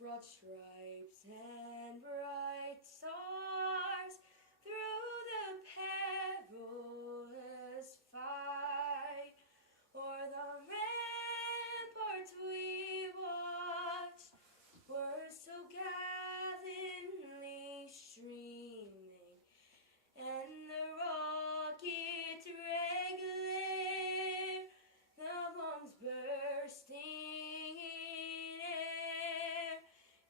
broad stripes and bright stars through the perilous fight. O'er the ramparts we watched were so gallantly streaming, and the rockets red glare, the bombs bursting in air,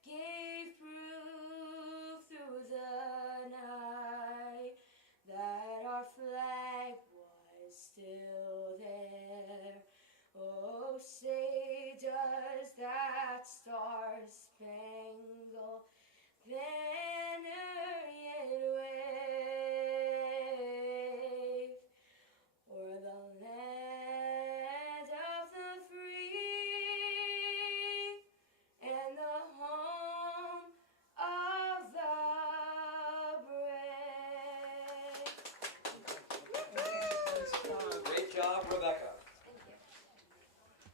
gave proof through the night that our flag was still there. Oh, say does that star-spangled banner yet wave o'er the land of the free and the home of the brave? Great job, Rebecca.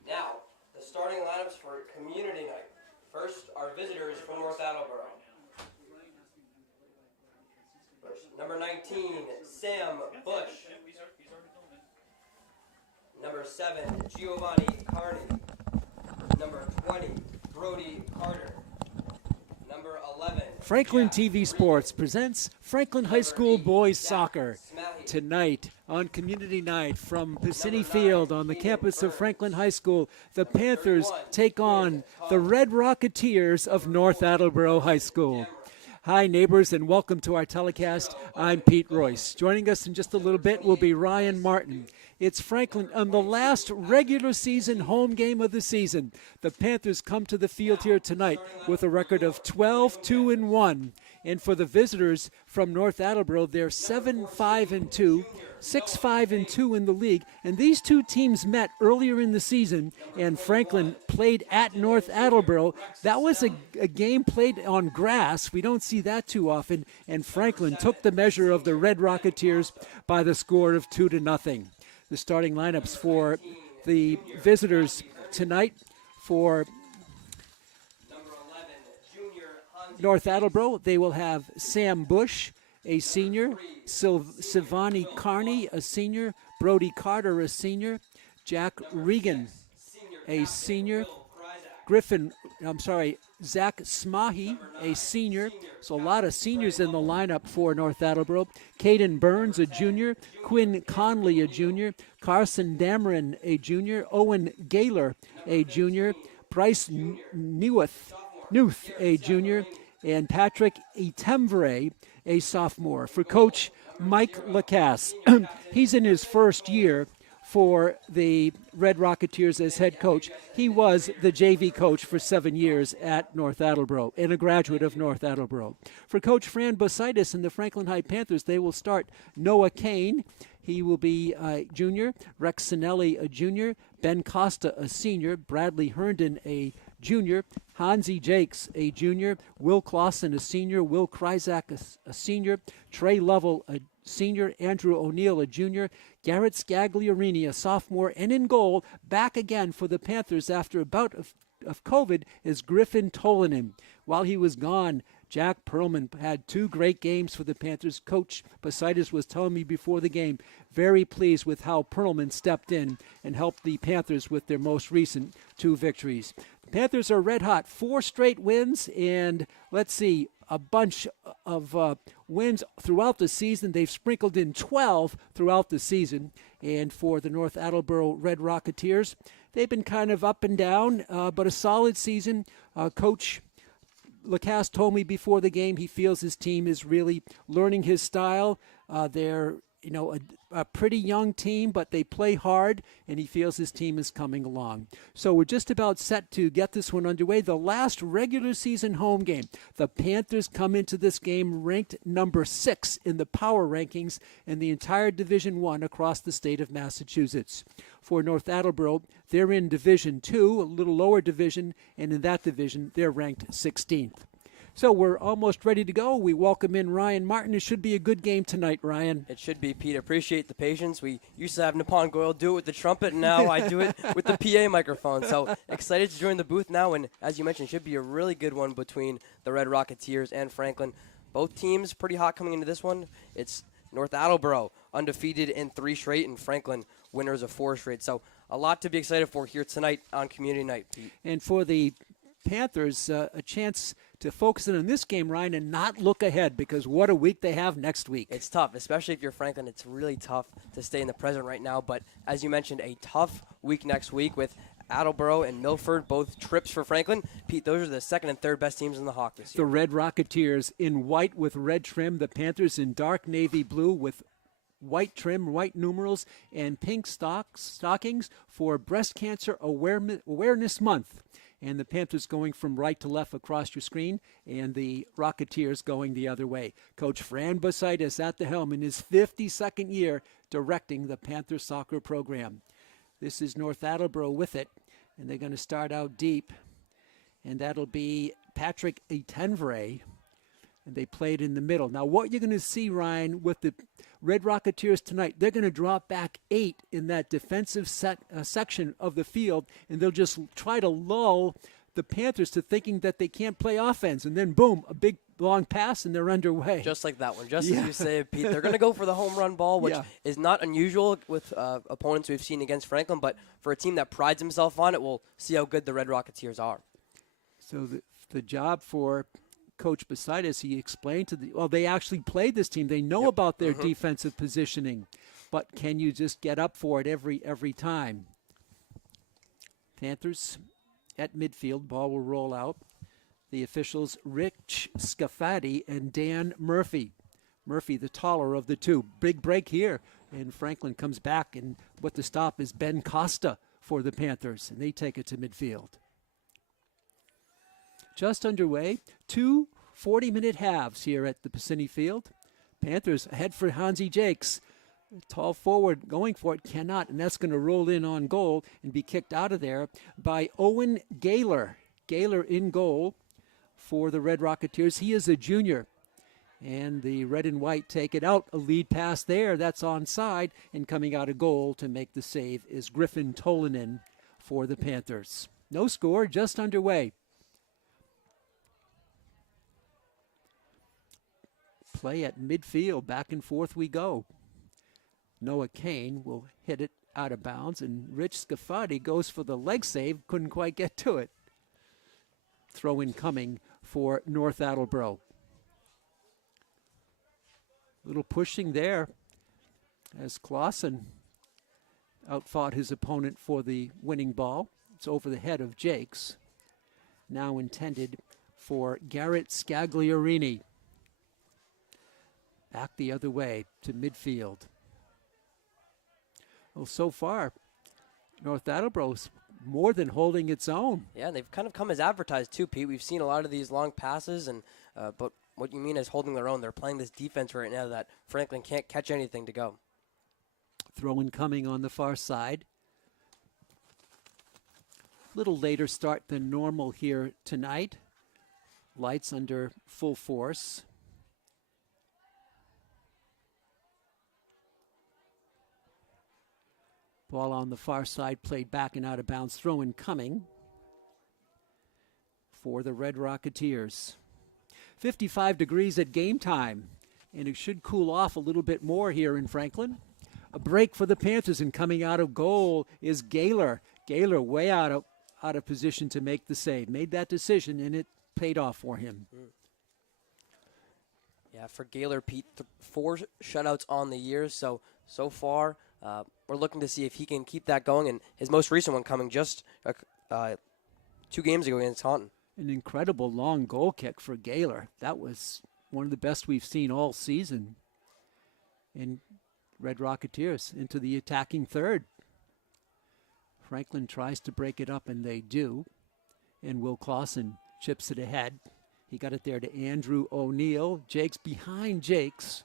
Now, the starting lineups for community night. First, our visitors from North Attleboro. First, number 19, Sam Bush. Number 7, Giovanni Carney. Number 20, Brody Carter. Number 11, Franklin TV Sports presents Franklin High School Boys Soccer. Tonight on Community Night from Piscini Field on the campus of Franklin High School, the Panthers take on the Red Rocketeers of North Attleboro High School. Hi, neighbors, and welcome to our telecast. I'm Pete Royce. Joining us in just a little bit will be Ryan Martin. It's Franklin on the last regular season home game of the season. The Panthers come to the field here tonight with a record of 12-2-1. And for the visitors from North Attleboro, they're 7-5-2, 6-5-2 in the league. And these two teams met earlier in the season, and Franklin played at North Attleboro. That was a game played on grass. We don't see that too often. And Franklin took the measure of the Red Rocketeers by the score of 2-0. The starting lineups for the visitors tonight for North Attleboro, they will have Sam Bush, a senior, Silvani Carney, a senior, Brody Carter, a senior, Jack Regan, a senior, Zach Smahi, a senior. So a lot of seniors in the lineup for North Attleboro. Caden Burns, a junior, Quinn Conley, a junior, Carson Dameron, a junior, Owen Gaylor, a junior, Bryce Newth, a junior, and Patrick Itemvre, a sophomore. For Coach Mike Lacasse, he's in his first year for the Red Rocketeers as head coach. He was the JV coach for 7 years at North Attleboro and a graduate of North Attleboro. For Coach Fran Bositis and the Franklin High Panthers, they will start Noah Kane. He will be a junior, Rex Sinelli, a junior, Ben Costa, a senior, Bradley Herndon, a junior, Hansi Jakes, a junior, Will Clausen, a senior, Will Kryzak, a senior, Trey Lovell, a senior, Andrew O'Neill, a junior, Garrett Scagliarini, a sophomore, and in goal, back again for the Panthers after a bout of COVID, is Griffin Tolanen. While he was gone, Jack Perlman had 2 great games for the Panthers. Coach Bositis was telling me before the game, very pleased with how Perlman stepped in and helped the Panthers with their most recent 2 victories. The Panthers are red hot, 4 straight wins, and let's see, a bunch of wins throughout the season. They've sprinkled in 12 throughout the season. And for the North Attleboro Red Rocketeers, they've been kind of up and down, but a solid season. Coach Lacasse told me before the game he feels his team is really learning his style. They're a pretty young team, but they play hard, and he feels his team is coming along. So we're just about set to get this one underway. The last regular season home game. The Panthers come into this game ranked number 6 in the power rankings in the entire Division I across the state of Massachusetts. For North Attleboro, they're in Division II, a little lower division, and in that division, they're ranked 16th. So we're almost ready to go. We welcome in Ryan Martin. It should be a good game tonight, Ryan. It should be, Pete. Appreciate the patience. We used to have Nippon Goyle do it with the trumpet, and now I do it with the PA microphone. So excited to join the booth now, and as you mentioned, should be a really good one between the Red Rocketeers and Franklin. Both teams pretty hot coming into this one. It's North Attleboro undefeated in 3 straight, and Franklin winners of 4 straight. So a lot to be excited for here tonight on Community Night, Pete. And for the Panthers, a chance to focus in on this game, Ryan, and not look ahead, because what a week they have next week. It's tough, especially if you're Franklin. It's really tough to stay in the present right now. But as you mentioned, a tough week next week with Attleboro and Milford, both trips for Franklin. Pete, those are the second and third best teams in the Hawk this year. The Red Rocketeers in white with red trim. The Panthers in dark navy blue with white trim, white numerals, and pink stockings for Breast Cancer Awareness Month. And the Panthers going from right to left across your screen, and the Rocketeers going the other way. Coach Fran Bositis at the helm in his 52nd year directing the Panther soccer program. This is North Attleboro with it, and they're going to start out deep, and that'll be Patrick Etenvray, and they played in the middle. Now, what you're going to see, Ryan, with the Red Rocketeers tonight, they're going to drop back 8 in that defensive section of the field, and they'll just try to lull the Panthers to thinking that they can't play offense, and then boom, a big long pass, and they're underway. Just like that one. Just as you say, Pete, they're going to go for the home run ball, which is not unusual with opponents we've seen against Franklin, but for a team that prides himself on it, we'll see how good the Red Rocketeers are. So the job for Coach Bositis, he explained they actually played this team. They know about their defensive positioning, but can you just get up for it every time? Panthers at midfield, ball will roll out. The officials, Rich Scafati and Dan Murphy. Murphy, the taller of the two. Big break here, and Franklin comes back, and what the stop is Ben Costa for the Panthers, and they take it to midfield. Just underway, 2 40-minute halves here at the Piscini Field. Panthers ahead for Hansi Jakes. Tall forward going for it, cannot, and that's going to roll in on goal and be kicked out of there by Owen Gaylor. Gaylor in goal for the Red Rocketeers. He is a junior, and the red and white take it out. A lead pass there, that's onside, and coming out of goal to make the save is Griffin Tolanen for the Panthers. No score, just underway. Play at midfield, back and forth we go. Noah Kane will hit it out of bounds, and Rich Scafati goes for the leg save, couldn't quite get to it. Throw in coming for North Attleboro. Little pushing there as Clausen outfought his opponent for the winning ball. It's over the head of Jakes. Now intended for Garrett Scagliarini. Back the other way to midfield. Well, so far, North Attleboro's more than holding its own. Yeah, they've kind of come as advertised too, Pete. We've seen a lot of these long passes, and but what you mean is holding their own. They're playing this defense right now that Franklin can't catch anything to go. Throw-in coming on the far side. Little later start than normal here tonight. Lights under full force. Ball on the far side, played back and out of bounds. Throw-in coming for the Red Rocketeers. 55 degrees at game time, and it should cool off a little bit more here in Franklin. A break for the Panthers, and coming out of goal is Gaylor. Gaylor way out of position to make the save. Made that decision, and it paid off for him. Yeah, for Gaylor, Pete, 4 shutouts on the year, so far we're looking to see if he can keep that going, and his most recent one coming just 2 games ago against Taunton. An incredible long goal kick for Gaylor. That was one of the best we've seen all season. And Red Rocketeers into the attacking third. Franklin tries to break it up, and they do. And Will Clausen chips it ahead. He got it there to Andrew O'Neill. Jakes behind Jakes.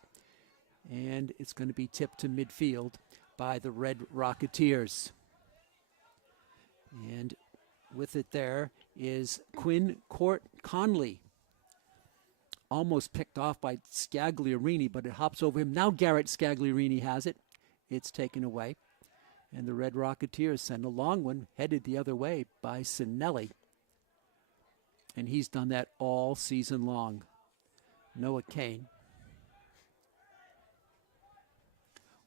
And it's going to be tipped to midfield by the Red Rocketeers. And with it there is Quinn Court Conley. almost picked off by Scagliarini, but it hops over him. Now Garrett Scagliarini has it. It's taken away. And the Red Rocketeers send a long one headed the other way by Sinelli. And he's done that all season long. Noah Kane.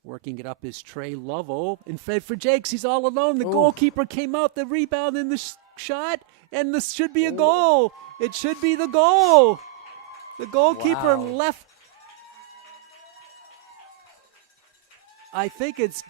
Working it up is Trey Lovell. And fed for Jakes. He's all alone. The goalkeeper came out, the rebound in the shot, and this should be a goal. It should be the goal. The goalkeeper left. I think it's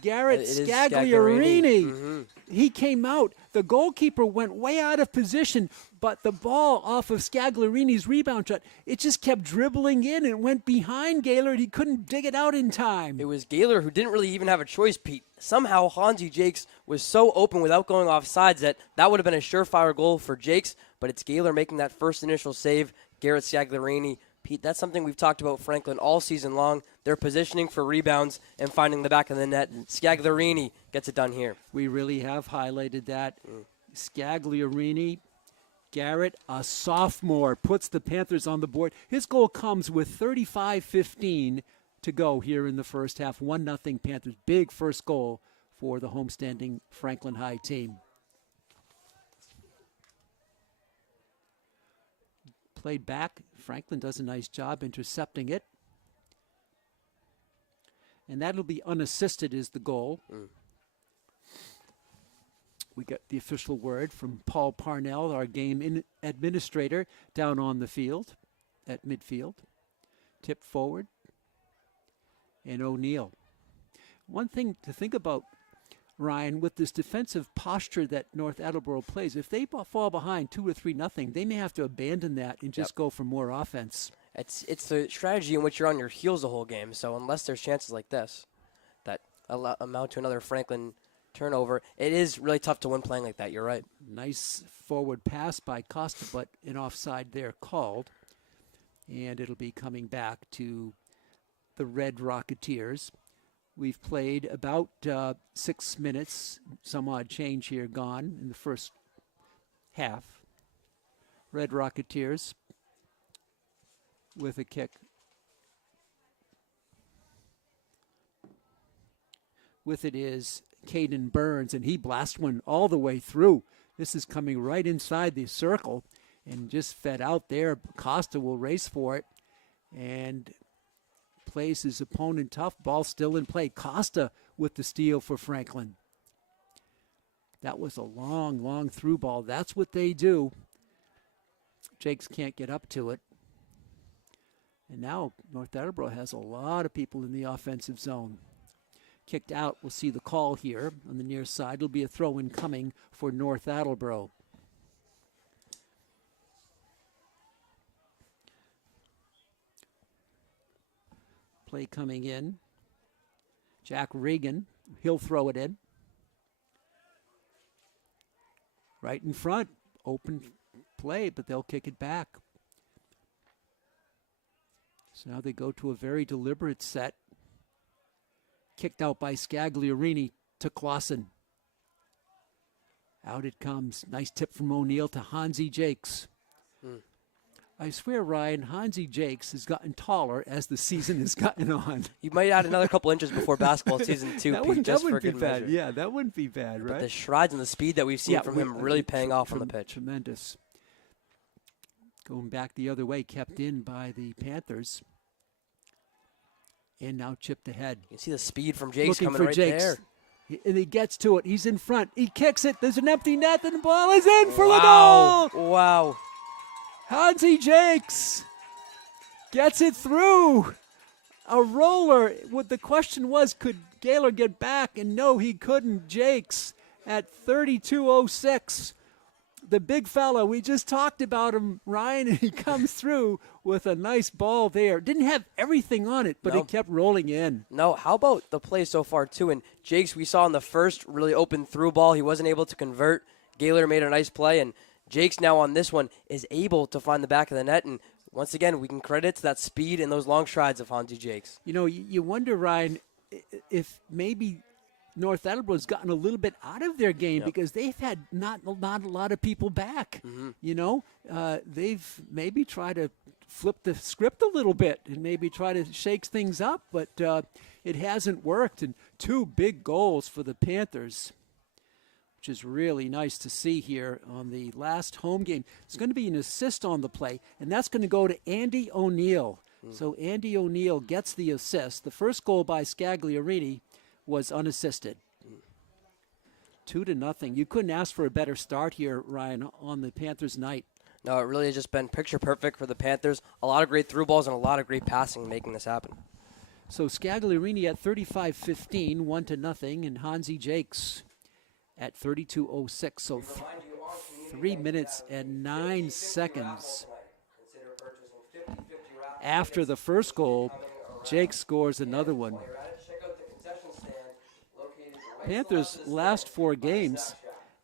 Garrett Scagliarini. Mm-hmm. He came out. The goalkeeper went way out of position, but the ball off of Scagliarini's rebound shot, it just kept dribbling in and went behind Gaylor. He couldn't dig it out in time. It was Gaylor who didn't really even have a choice, Pete. Somehow Hansi Jakes was so open without going off sides that would have been a surefire goal for Jakes, but it's Gaylor making that first initial save. Garrett Scagliarini. Pete, that's something we've talked about Franklin all season long. They're positioning for rebounds and finding the back of the net. Scagliarini gets it done here. We really have highlighted that. Scagliarini, Garrett, a sophomore, puts the Panthers on the board. His goal comes with 35-15 to go here in the first half. 1-0 Panthers. Big first goal for the homestanding Franklin High team. Played back. Franklin does a nice job intercepting it. And that'll be unassisted is the goal. We got the official word from Paul Parnell, our game administrator, down on the field at midfield. Tip forward. And O'Neill. One thing to think about, Ryan, with this defensive posture that North Attleboro plays, if they fall behind 2 or 3-0, they may have to abandon that and just go for more offense. It's the strategy in which you're on your heels the whole game. So unless there's chances like this that amount to another Franklin turnover, it is really tough to win playing like that. You're right. Nice forward pass by Costa, but an offside there called. And it'll be coming back to the Red Rocketeers. We've played about 6 minutes, some odd change here gone in the first half. Red Rocketeers with a kick. With it is Caden Burns, and he blasts one all the way through. This is coming right inside the circle and just fed out there. Costa will race for it and plays his opponent tough. Ball still in play. Costa with the steal for Franklin. That was a long, long through ball. That's what they do. Jakes can't get up to it. And now North Attleboro has a lot of people in the offensive zone. Kicked out. We'll see the call here on the near side. It'll be a throw-in coming for North Attleboro. Play coming in. Jack Regan, he'll throw it in. Right in front, open play, but they'll kick it back. So now they go to a very deliberate set. Kicked out by Scagliarini to Clausen. Out it comes. Nice tip from O'Neill to Hansi Jakes. I swear, Ryan, Hansi Jakes has gotten taller as the season has gotten on. You might add another couple inches before basketball season 2, Pete, just for good measure. Yeah, that wouldn't be bad, right? But the strides and the speed that we've seen from him really paying off on the pitch. Tremendous. Going back the other way, kept in by the Panthers. And now chipped ahead. You can see the speed from Jakes Looking coming for right Jakes. there. And he gets to it. He's in front. He kicks it. There's an empty net, and the ball is in for the goal. Wow. Hansi Jakes gets it through. A roller. What the question was, could Gaylor get back? And no, he couldn't. Jakes at 32:06. The big fella, we just talked about him, Ryan, and he comes through with a nice ball there. Didn't have everything on it, but it kept rolling in. No, how about the play so far, too? And Jakes, we saw in the first really open through ball, he wasn't able to convert. Gaylor made a nice play, and Jakes now on this one is able to find the back of the net. And once again, we can credit to that speed and those long strides of Hansi Jakes. You know, you wonder, Ryan, if maybe North Attleboro's gotten a little bit out of their game Yep. because they've had not a lot of people back. You know, they've maybe tried to flip the script a little bit and maybe try to shake things up, but it hasn't worked. And 2 big goals for the Panthers, which is really nice to see here on the last home game. It's going to be an assist on the play, and that's going to go to Andy O'Neill. So Andy O'Neill gets the assist. The first goal by Scagliarini was unassisted. 2-0. You couldn't ask for a better start here, Ryan, on the Panthers' night. No, it really has just been picture perfect for the Panthers. A lot of great through balls and a lot of great passing making this happen. So Scagliarini at 35-15, 1-0, and Hansi Jakes at 32:06. So 3 minutes and 9 seconds after the first goal, Jake scores another one. Panthers' last 4 games,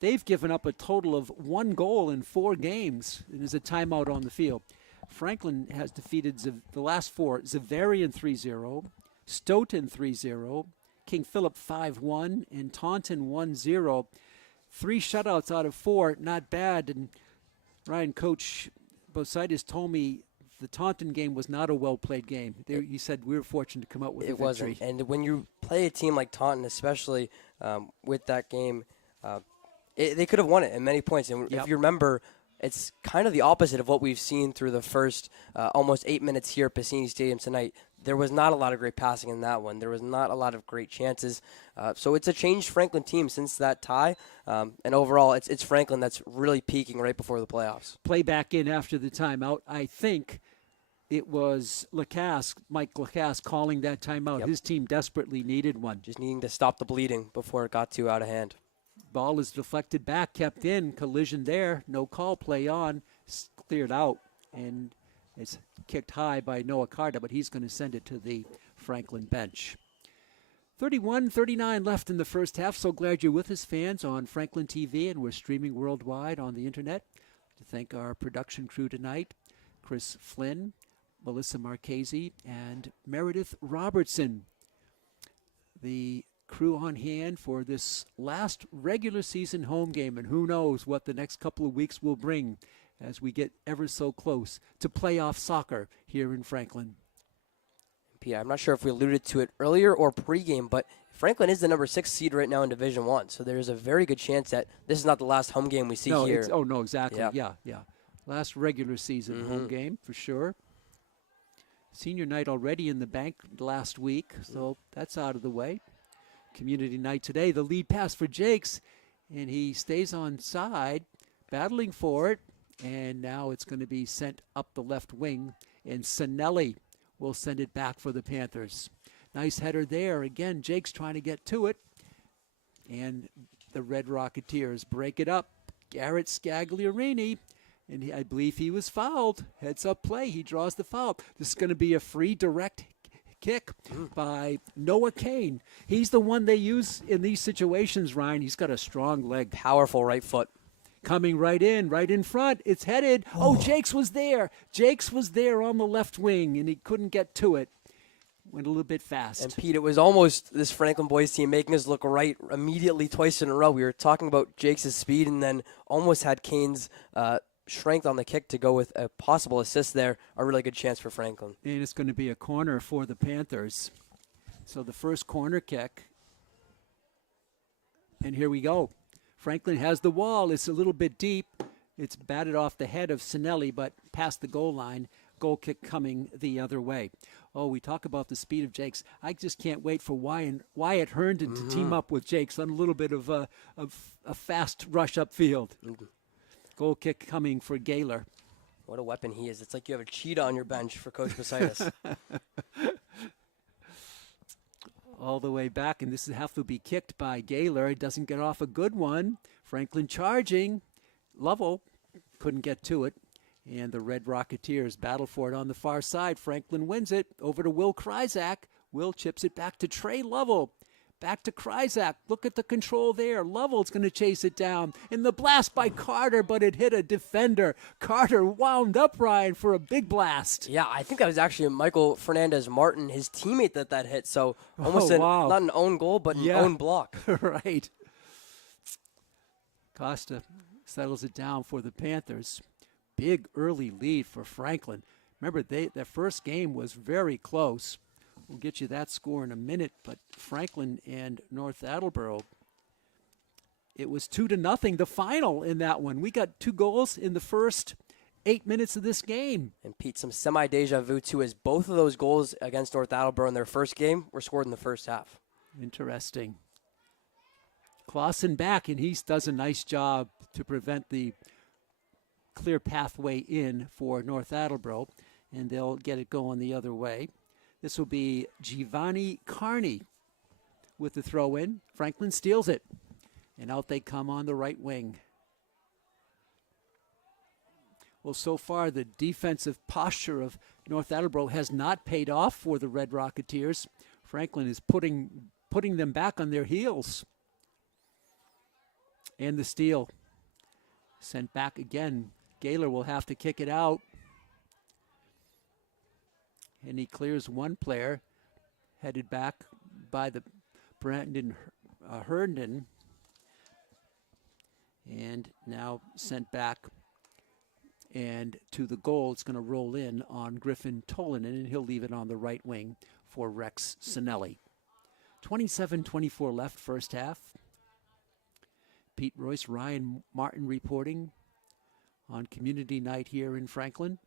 they've given up a total of 1 goal in 4 games, and there's a timeout on the field. Franklin has defeated the last 4, Zavarian 3-0, Stoughton 3-0, King Philip 5-1, and Taunton 1-0. 3 shutouts out of 4, not bad. And Ryan, Coach Bositis told me the Taunton game was not a well-played game. He said we were fortunate to come out with a victory. It wasn't. And when you play a team like Taunton, especially with that game, they could have won it at many points. And if you remember, it's kind of the opposite of what we've seen through the first almost 8 minutes here at Passini Stadium tonight. There was not a lot of great passing in that one. There was not a lot of great chances. So it's a changed Franklin team since that tie. And overall, it's Franklin that's really peaking right before the playoffs. Play back in after the timeout. I think it was Mike Lacasse calling that timeout. Yep. His team desperately needed one. Just needing to stop the bleeding before it got too out of hand. Ball is deflected back, kept in, collision there, no call, play on, cleared out, and it's kicked high by Noah Carta, but he's going to send it to the Franklin bench. 31-39 left in the first half. So glad you're with us, fans, on Franklin TV, and we're streaming worldwide on the internet. To thank our production crew tonight, Chris Flynn, Melissa Marchese, and Meredith Robertson. The crew on hand for this last regular season home game, and who knows what the next couple of weeks will bring as we get ever so close to playoff soccer here in Franklin. Yeah, I'm not sure if we alluded to it earlier or pregame, but Franklin is the number 6 seed right now in Division I, so there's a very good chance that this is not the last home game we see here. No, exactly. Yeah. Last regular season home game for sure. Senior night already in the bank last week, so that's out of the way. Community night today. The lead pass for Jakes, and he stays on side, battling for it, and now it's going to be sent up the left wing, and Sinelli will send it back for the Panthers. Nice header there. Again, Jakes trying to get to it, and the Red Rocketeers break it up. Garrett Scagliarini, and I believe he was fouled. Heads up play. He draws the foul. This is going to be a free direct kick by Noah Kane. He's the one they use in these situations, Ryan. He's got a strong leg. Powerful right foot. Coming right in front. It's headed. Oh, Jakes was there. Jakes was there on the left wing, and he couldn't get to it. Went a little bit fast. And, Pete, it was almost this Franklin boys team making us look right immediately twice in a row. We were talking about Jakes' speed and then almost had Kane's strength on the kick to go with a possible assist there. A really good chance for Franklin. And it's going to be a corner for the Panthers. So the first corner kick. And here we go. Franklin has the wall. It's a little bit deep. It's batted off the head of Sinelli, but past the goal line. Goal kick coming the other way. Oh, we talk about the speed of Jakes. I just can't wait for Wyatt Herndon to team up with Jakes on a little bit of a fast rush upfield. Goal kick coming for Gaylor. What a weapon he is. It's like you have a cheetah on your bench for Coach Bositis. All the way back, and this will have to be kicked by Gaylor. It doesn't get off a good one. Franklin charging. Lovell couldn't get to it. And the Red Rocketeers battle for it on the far side. Franklin wins it over to Will Kryzak. Will chips it back to Trey Lovell. Back to Kryzak. Look at the control there. Lovell's going to chase it down. And the blast by Carter, but it hit a defender. Carter wound up, Ryan, for a big blast. Yeah, I think that was actually Michael Fernandez Martin, his teammate, that hit. So almost wow. not an own goal, but an own block. Right. Costa settles it down for the Panthers. Big early lead for Franklin. Remember, their first game was very close. We'll get you that score in a minute, but Franklin and North Attleboro, it was 2-0, the final in that one. We got 2 goals in the first 8 minutes of this game. And Pete, some semi-deja vu, too, as both of those goals against North Attleboro in their first game were scored in the first half. Interesting. Clausen back, and he does a nice job to prevent the clear pathway in for North Attleboro, and they'll get it going the other way. This will be Giovanni Carney with the throw-in. Franklin steals it, and out they come on the right wing. Well, so far the defensive posture of North Attleboro has not paid off for the Red Rocketeers. Franklin is putting them back on their heels. And the steal. Sent back again. Gaylor will have to kick it out. And he clears one player, headed back by the Brandon Herndon. And now sent back and to the goal. It's going to roll in on Griffin Tolanen, and he'll leave it on the right wing for Rex Sinelli. 27-24 left first half. Pete Royce, Ryan Martin reporting on community night here in Franklin.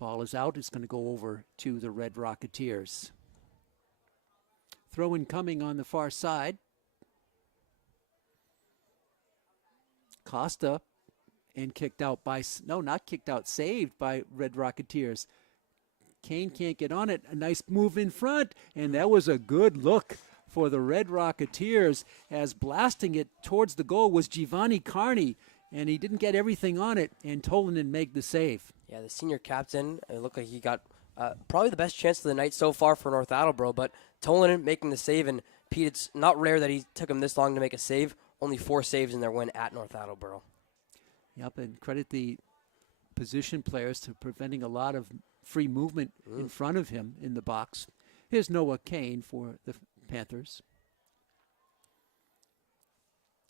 Ball is out. It's going to go over to the Red Rocketeers. Throw in coming on the far side. Costa, and kicked out by, no, not kicked out, saved by Red Rocketeers. Kane can't get on it. A nice move in front, and that was a good look for the Red Rocketeers, as blasting it towards the goal was Giovanni Carney, and he didn't get everything on it, and Tolanen made the save. Yeah, the senior captain, it looked like he got probably the best chance of the night so far for North Attleboro, but Tolanen making the save, and Pete, it's not rare that he took him this long to make a save. Only 4 saves in their win at North Attleboro. Yep, and credit the position players to preventing a lot of free movement in front of him in the box. Here's Noah Kane for the Panthers.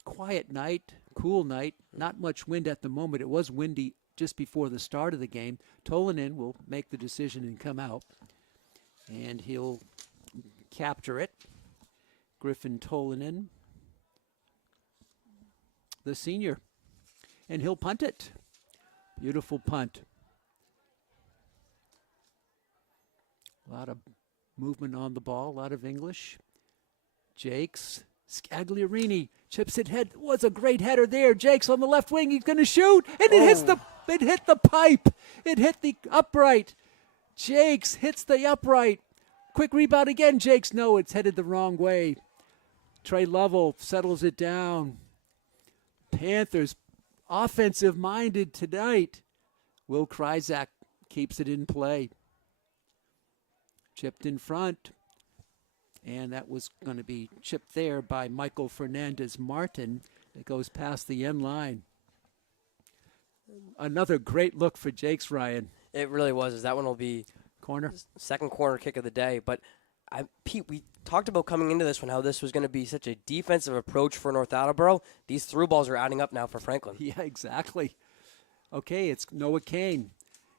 Quiet night, cool night, not much wind at the moment. It was windy just before the start of the game. Tolanen will make the decision and come out, and he'll capture it. Griffin Tolanen, the senior, and he'll punt it. Beautiful punt. A lot of movement on the ball, a lot of English. Jakes, Scagliarini chips it head. Was a great header there. Jakes on the left wing. He's going to shoot, and it hits the. It hit the pipe. It hit the upright. Jakes hits the upright. Quick rebound again. Jakes, no, it's headed the wrong way. Trey Lovell settles it down. Panthers offensive-minded tonight. Will Kryzak keeps it in play. Chipped in front. And that was going to be chipped there by Michael Fernandez Martin. It goes past the end line. Another great look for Jakes, Ryan. It really was. That one will be corner. Second corner kick of the day. But Pete, we talked about coming into this one how this was going to be such a defensive approach for North Attleboro. These through balls are adding up now for Franklin. Yeah, exactly. Okay, it's Noah Kane.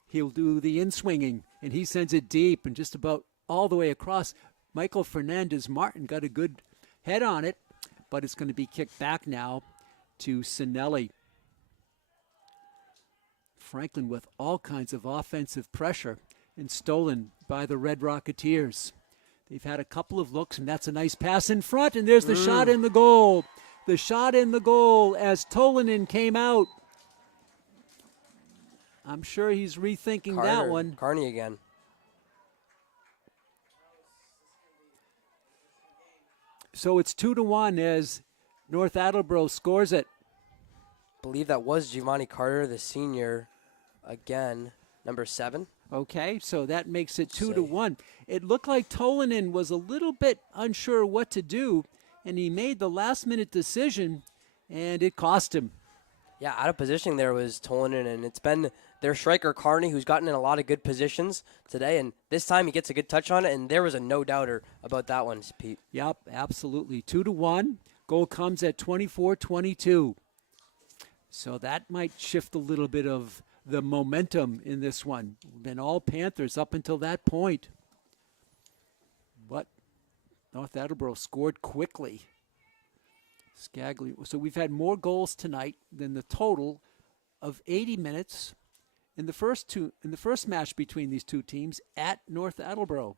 He'll do the in-swinging, and he sends it deep and just about all the way across. Michael Fernandez Martin got a good head on it, but it's going to be kicked back now to Sinelli. Franklin with all kinds of offensive pressure and stolen by the Red Rocketeers. They've had a couple of looks, and that's a nice pass in front, and there's the shot in the goal. The shot in the goal as Tolanen came out. I'm sure he's rethinking that one. Carney again. So it's 2-1 as North Attleboro scores it. I believe that was Giovanni Carter, the senior, again, number 7. Okay, so that makes it 2 to Save. 1. It looked like Tolanen was a little bit unsure what to do, and he made the last-minute decision, and it cost him. Yeah, out of position there was Tolanen, and it's been their striker Carney who's gotten in a lot of good positions today, and this time he gets a good touch on it, and there was a no-doubter about that one, Pete. Yep, absolutely. 2 to 1. Goal comes at 24-22. So that might shift a little bit of the momentum in this one. Been all Panthers up until that point. But North Attleboro scored quickly. Skaggley. So we've had more goals tonight than the total of 80 minutes in the first match between these two teams at North Attleboro.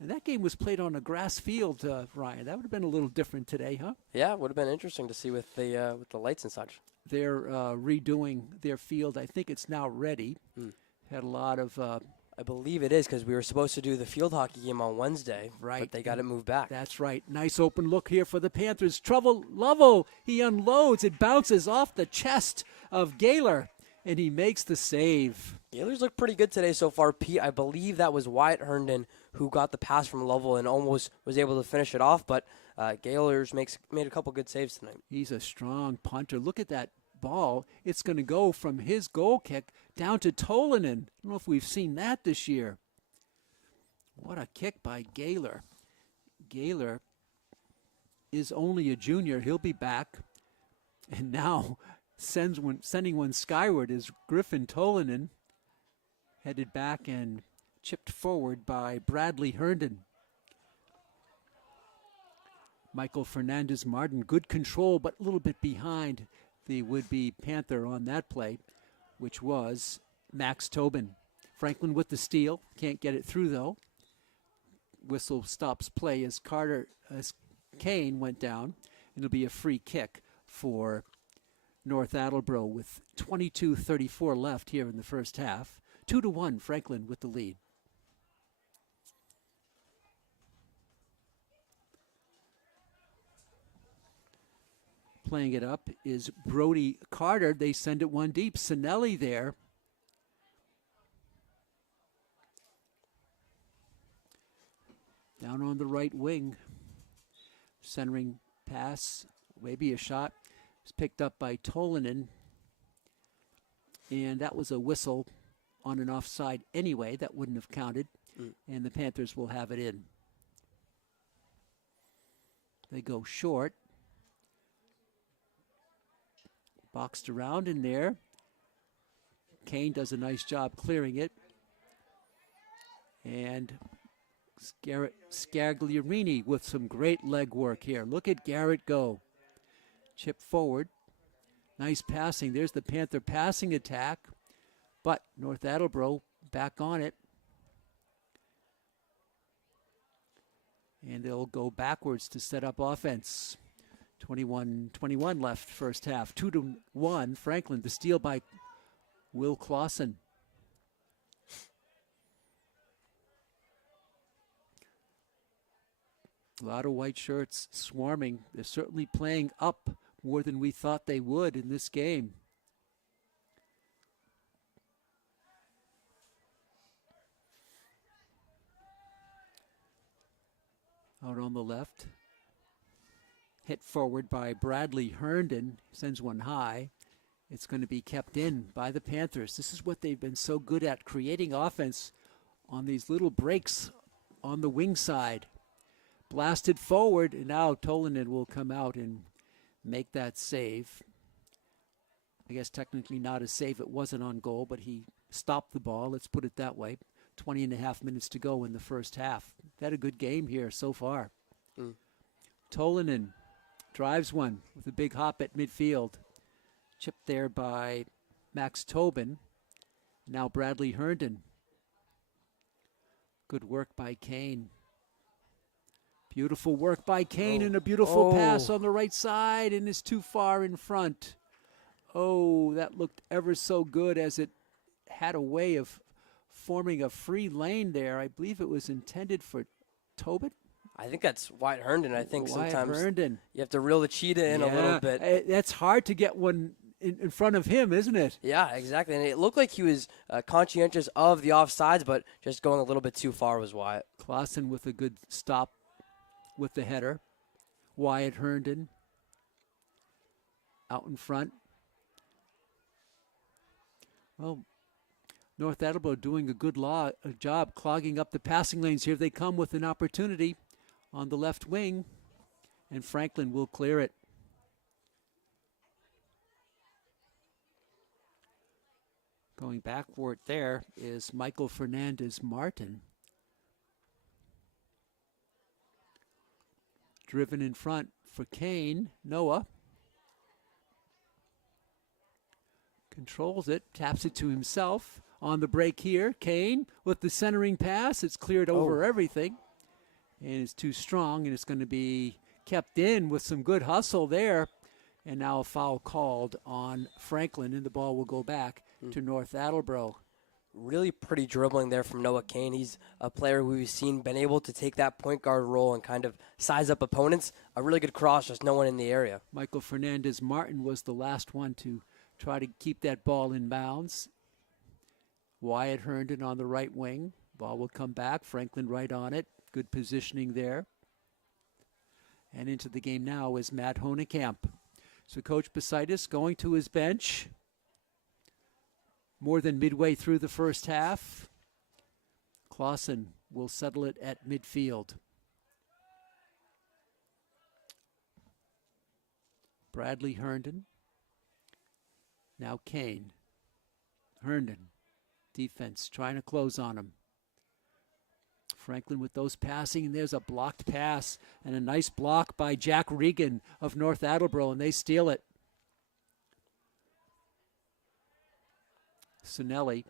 And that game was played on a grass field, Ryan. That would have been a little different today, huh? Yeah, it would have been interesting to see with the lights and such. They're redoing their field. I think it's now ready. Had a lot of I believe it is because we were supposed to do the field hockey game on Wednesday, right, but they got it moved back. That's right. Nice open look here for the Panthers. Trouble, Lovell, he unloads. It bounces off the chest of Gaylor, and he makes the save. Gaylor's looked pretty good today so far, Pete. I believe that was Wyatt Herndon who got the pass from Lovell and almost was able to finish it off, but Gaylor's made a couple good saves tonight. He's a strong punter. Look at that ball. It's going to go from his goal kick down to Tolanen. I don't know if we've seen that this year. What a kick by Gaylor. Gaylor is only a junior. He'll be back. And now sending one skyward is Griffin Tolanen, headed back and chipped forward by Bradley Herndon. Michael Fernandez-Martin, good control, but a little bit behind the would-be Panther on that play, which was Max Tobin. Franklin with the steal. Can't get it through, though. Whistle stops play as Kane went down. It'll be a free kick for North Attleboro with 22:34 left here in the first half. 2 to 1, Franklin with the lead. Playing it up is Brody Carter. They send it one deep. Sinelli there. Down on the right wing. Centering pass, maybe a shot. It's picked up by Tolanen. And that was a whistle on an offside anyway. That wouldn't have counted. And the Panthers will have it in. They go short. Boxed around in there. Kane does a nice job clearing it. And Scagliarini with some great leg work here. Look at Garrett go. Chip forward. Nice passing. There's the Panther passing attack. But North Attleboro back on it. And they'll go backwards to set up offense. 21 left first half. 2 to 1. Franklin, the steal by Will Clausen. A lot of white shirts swarming. They're certainly playing up more than we thought they would in this game. Out on the left. Hit forward by Bradley Herndon. Sends one high. It's going to be kept in by the Panthers. This is what they've been so good at, creating offense on these little breaks on the wing side. Blasted forward, and now Tolanen will come out and make that save. I guess technically not a save. It wasn't on goal, but he stopped the ball. Let's put it that way. 20 and a half minutes to go in the first half. Had a good game here so far. Tolanen drives one with a big hop at midfield. Chipped there by Max Tobin. Now Bradley Herndon. Good work by Kane. Beautiful work by Kane and a beautiful pass on the right side, and is too far in front. Oh, that looked ever so good as it had a way of forming a free lane there. I believe it was intended for Tobin. I think that's Wyatt Herndon. I think Wyatt sometimes Herndon. you have to reel the cheetah in a little bit. That's hard to get one in front of him, isn't it? Yeah, exactly. And it looked like he was conscientious of the offsides, but just going a little bit too far was Wyatt. Clausen with a good stop with the header. Wyatt Herndon out in front. Well, North Attleboro doing a good job clogging up the passing lanes. Here they come with an opportunity on the left wing, and Franklin will clear it. Going back for it there is Michael Fernandez Martin. Driven in front for Kane. Noah controls it, taps it to himself. On the break here, Kane with the centering pass. It's cleared over everything. And it's too strong, and it's going to be kept in with some good hustle there. And now a foul called on Franklin, and the ball will go back to North Attleboro. Really pretty dribbling there from Noah Kane. He's a player who we've seen been able to take that point guard role and kind of size up opponents. A really good cross, just no one in the area. Michael Fernandez Martin was the last one to try to keep that ball in bounds. Wyatt Herndon on the right wing. Ball will come back. Franklin right on it. Good positioning there. And into the game now is Matt Honekamp. So Coach Basitis going to his bench. More than midway through the first half. Clausen will settle it at midfield. Bradley Herndon. Now Kane. Herndon. Defense trying to close on him. Franklin with those passing, and there's a blocked pass and a nice block by Jack Regan of North Attleboro, and they steal it. Sinelli.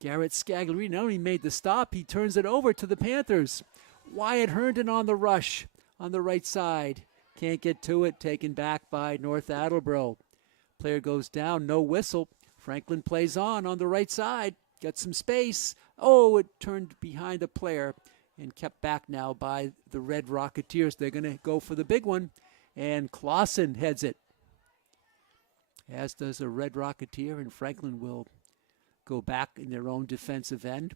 Garrett Scagliari not only made the stop, he turns it over to the Panthers. Wyatt Herndon on the rush on the right side. Can't get to it, taken back by North Attleboro. Player goes down, no whistle. Franklin plays on the right side. Got some space. Oh, it turned behind the player and kept back now by the Red Rocketeers. They're going to go for the big one, and Clausen heads it. As does a Red Rocketeer, and Franklin will go back in their own defensive end.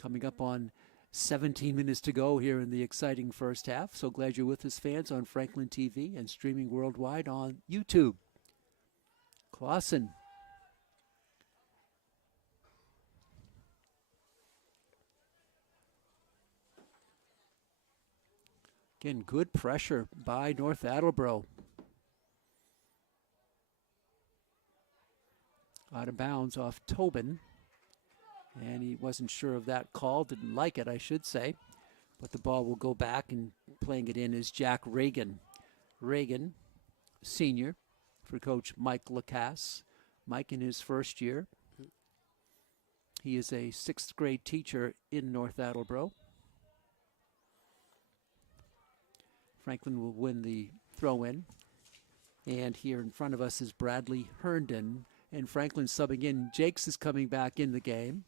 Coming up on 17 minutes to go here in the exciting first half. So glad you're with us, fans, on Franklin TV and streaming worldwide on YouTube. Clausen. Again, good pressure by North Attleboro. Out of bounds off Tobin. And he wasn't sure of that call, didn't like it, I should say. But the ball will go back, and playing it in is Jack Regan. Regan, senior for Coach Mike Lacasse. Mike in his first year. He is a 6th grade teacher in North Attleboro. Franklin will win the throw-in. And here in front of us is Bradley Herndon. And Franklin subbing in. Jakes is coming back in the game.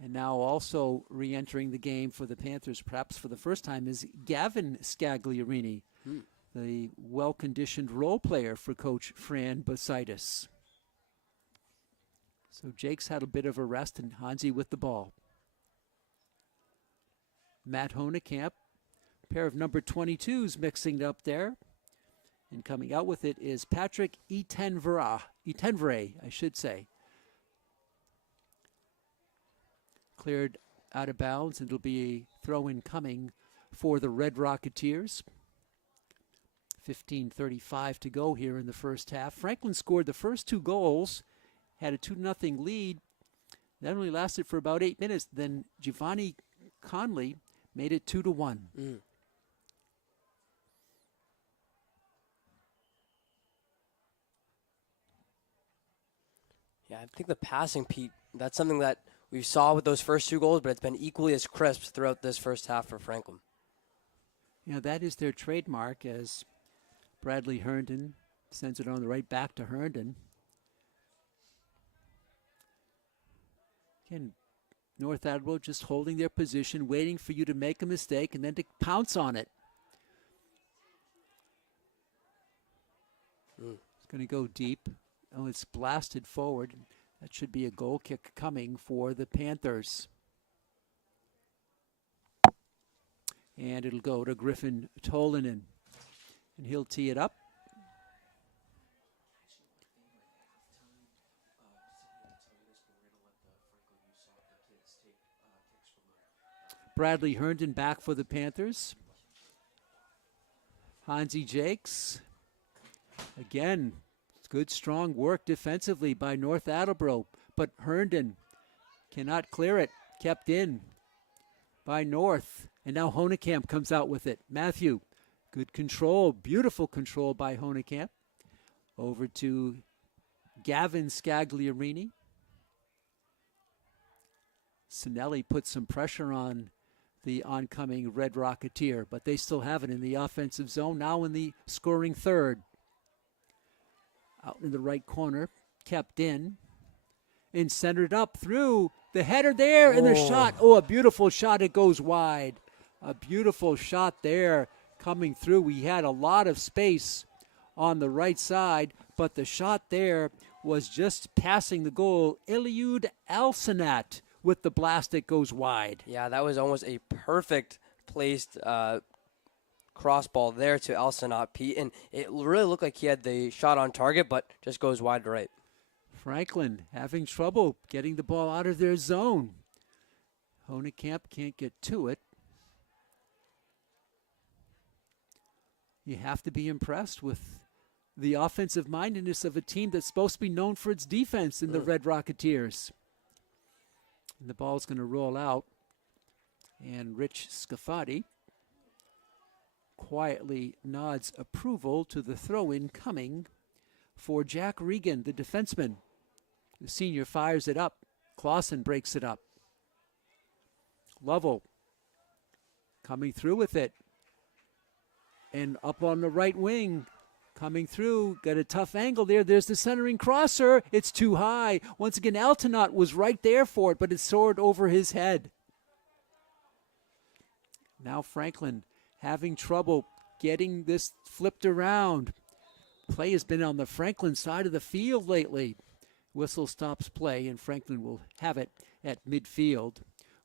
And now also re-entering the game for the Panthers, perhaps for the first time, is Gavin Scagliarini, the well-conditioned role player for Coach Fran Basitis. So Jakes had a bit of a rest, and Hansi with the ball. Matt Honekamp, pair of number 22s mixing up there. And coming out with it is Patrick Etenvere, I should say. Cleared out of bounds, and it'll be a throw-in coming for the Red Rocketeers. 15:35 to go here in the first half. Franklin scored the first 2 goals, had a 2-0 lead. That only lasted for about 8 minutes. Then Giovanni Conley made it 2-1. Yeah, I think the passing, Pete, that's something that we saw with those first 2 goals, but it's been equally as crisp throughout this first half for Franklin. Yeah, that is their trademark, as Bradley Herndon sends it on the right back to Herndon. Again, North Attleboro just holding their position, waiting for you to make a mistake and then to pounce on it. It's going to go deep. Oh, it's blasted forward. That should be a goal kick coming for the Panthers. And it'll go to Griffin Tolinen. And he'll tee it up. Bradley Herndon back for the Panthers. Hansi Jakes. Again, good strong work defensively by North Attleboro, but Herndon cannot clear it. Kept in by North. And now Honekamp comes out with it. Matthew, good control, beautiful control by Honekamp. Over to Gavin Scagliarini. Sinelli put some pressure on the oncoming Red Rocketeer, but they still have it in the offensive zone, now in the scoring third. Out in the right corner, kept in, and centered up through the header there, and the shot. Oh, a beautiful shot. It goes wide. A beautiful shot there coming through. We had a lot of space on the right side, but the shot there was just passing the goal. Eliud Alsanat with the blast that goes wide. Yeah, that was almost a perfect placed cross ball there to Alsanat, Pete, and it really looked like he had the shot on target, but just goes wide to right. Franklin having trouble getting the ball out of their zone. Honekamp can't get to it. You have to be impressed with the offensive mindedness of a team that's supposed to be known for its defense in the Red Rocketeers. And the ball's going to roll out. And Rich Scafati quietly nods approval to the throw-in coming for Jack Regan, the defenseman. The senior fires it up. Clausen breaks it up. Lovell coming through with it. And up on the right wing, coming through, got a tough angle there. There's the centering crosser. It's too high. Once again, Altanot was right there for it, but it soared over his head. Now Franklin having trouble getting this flipped around. Play has been on the Franklin side of the field lately. Whistle stops play, and Franklin will have it at midfield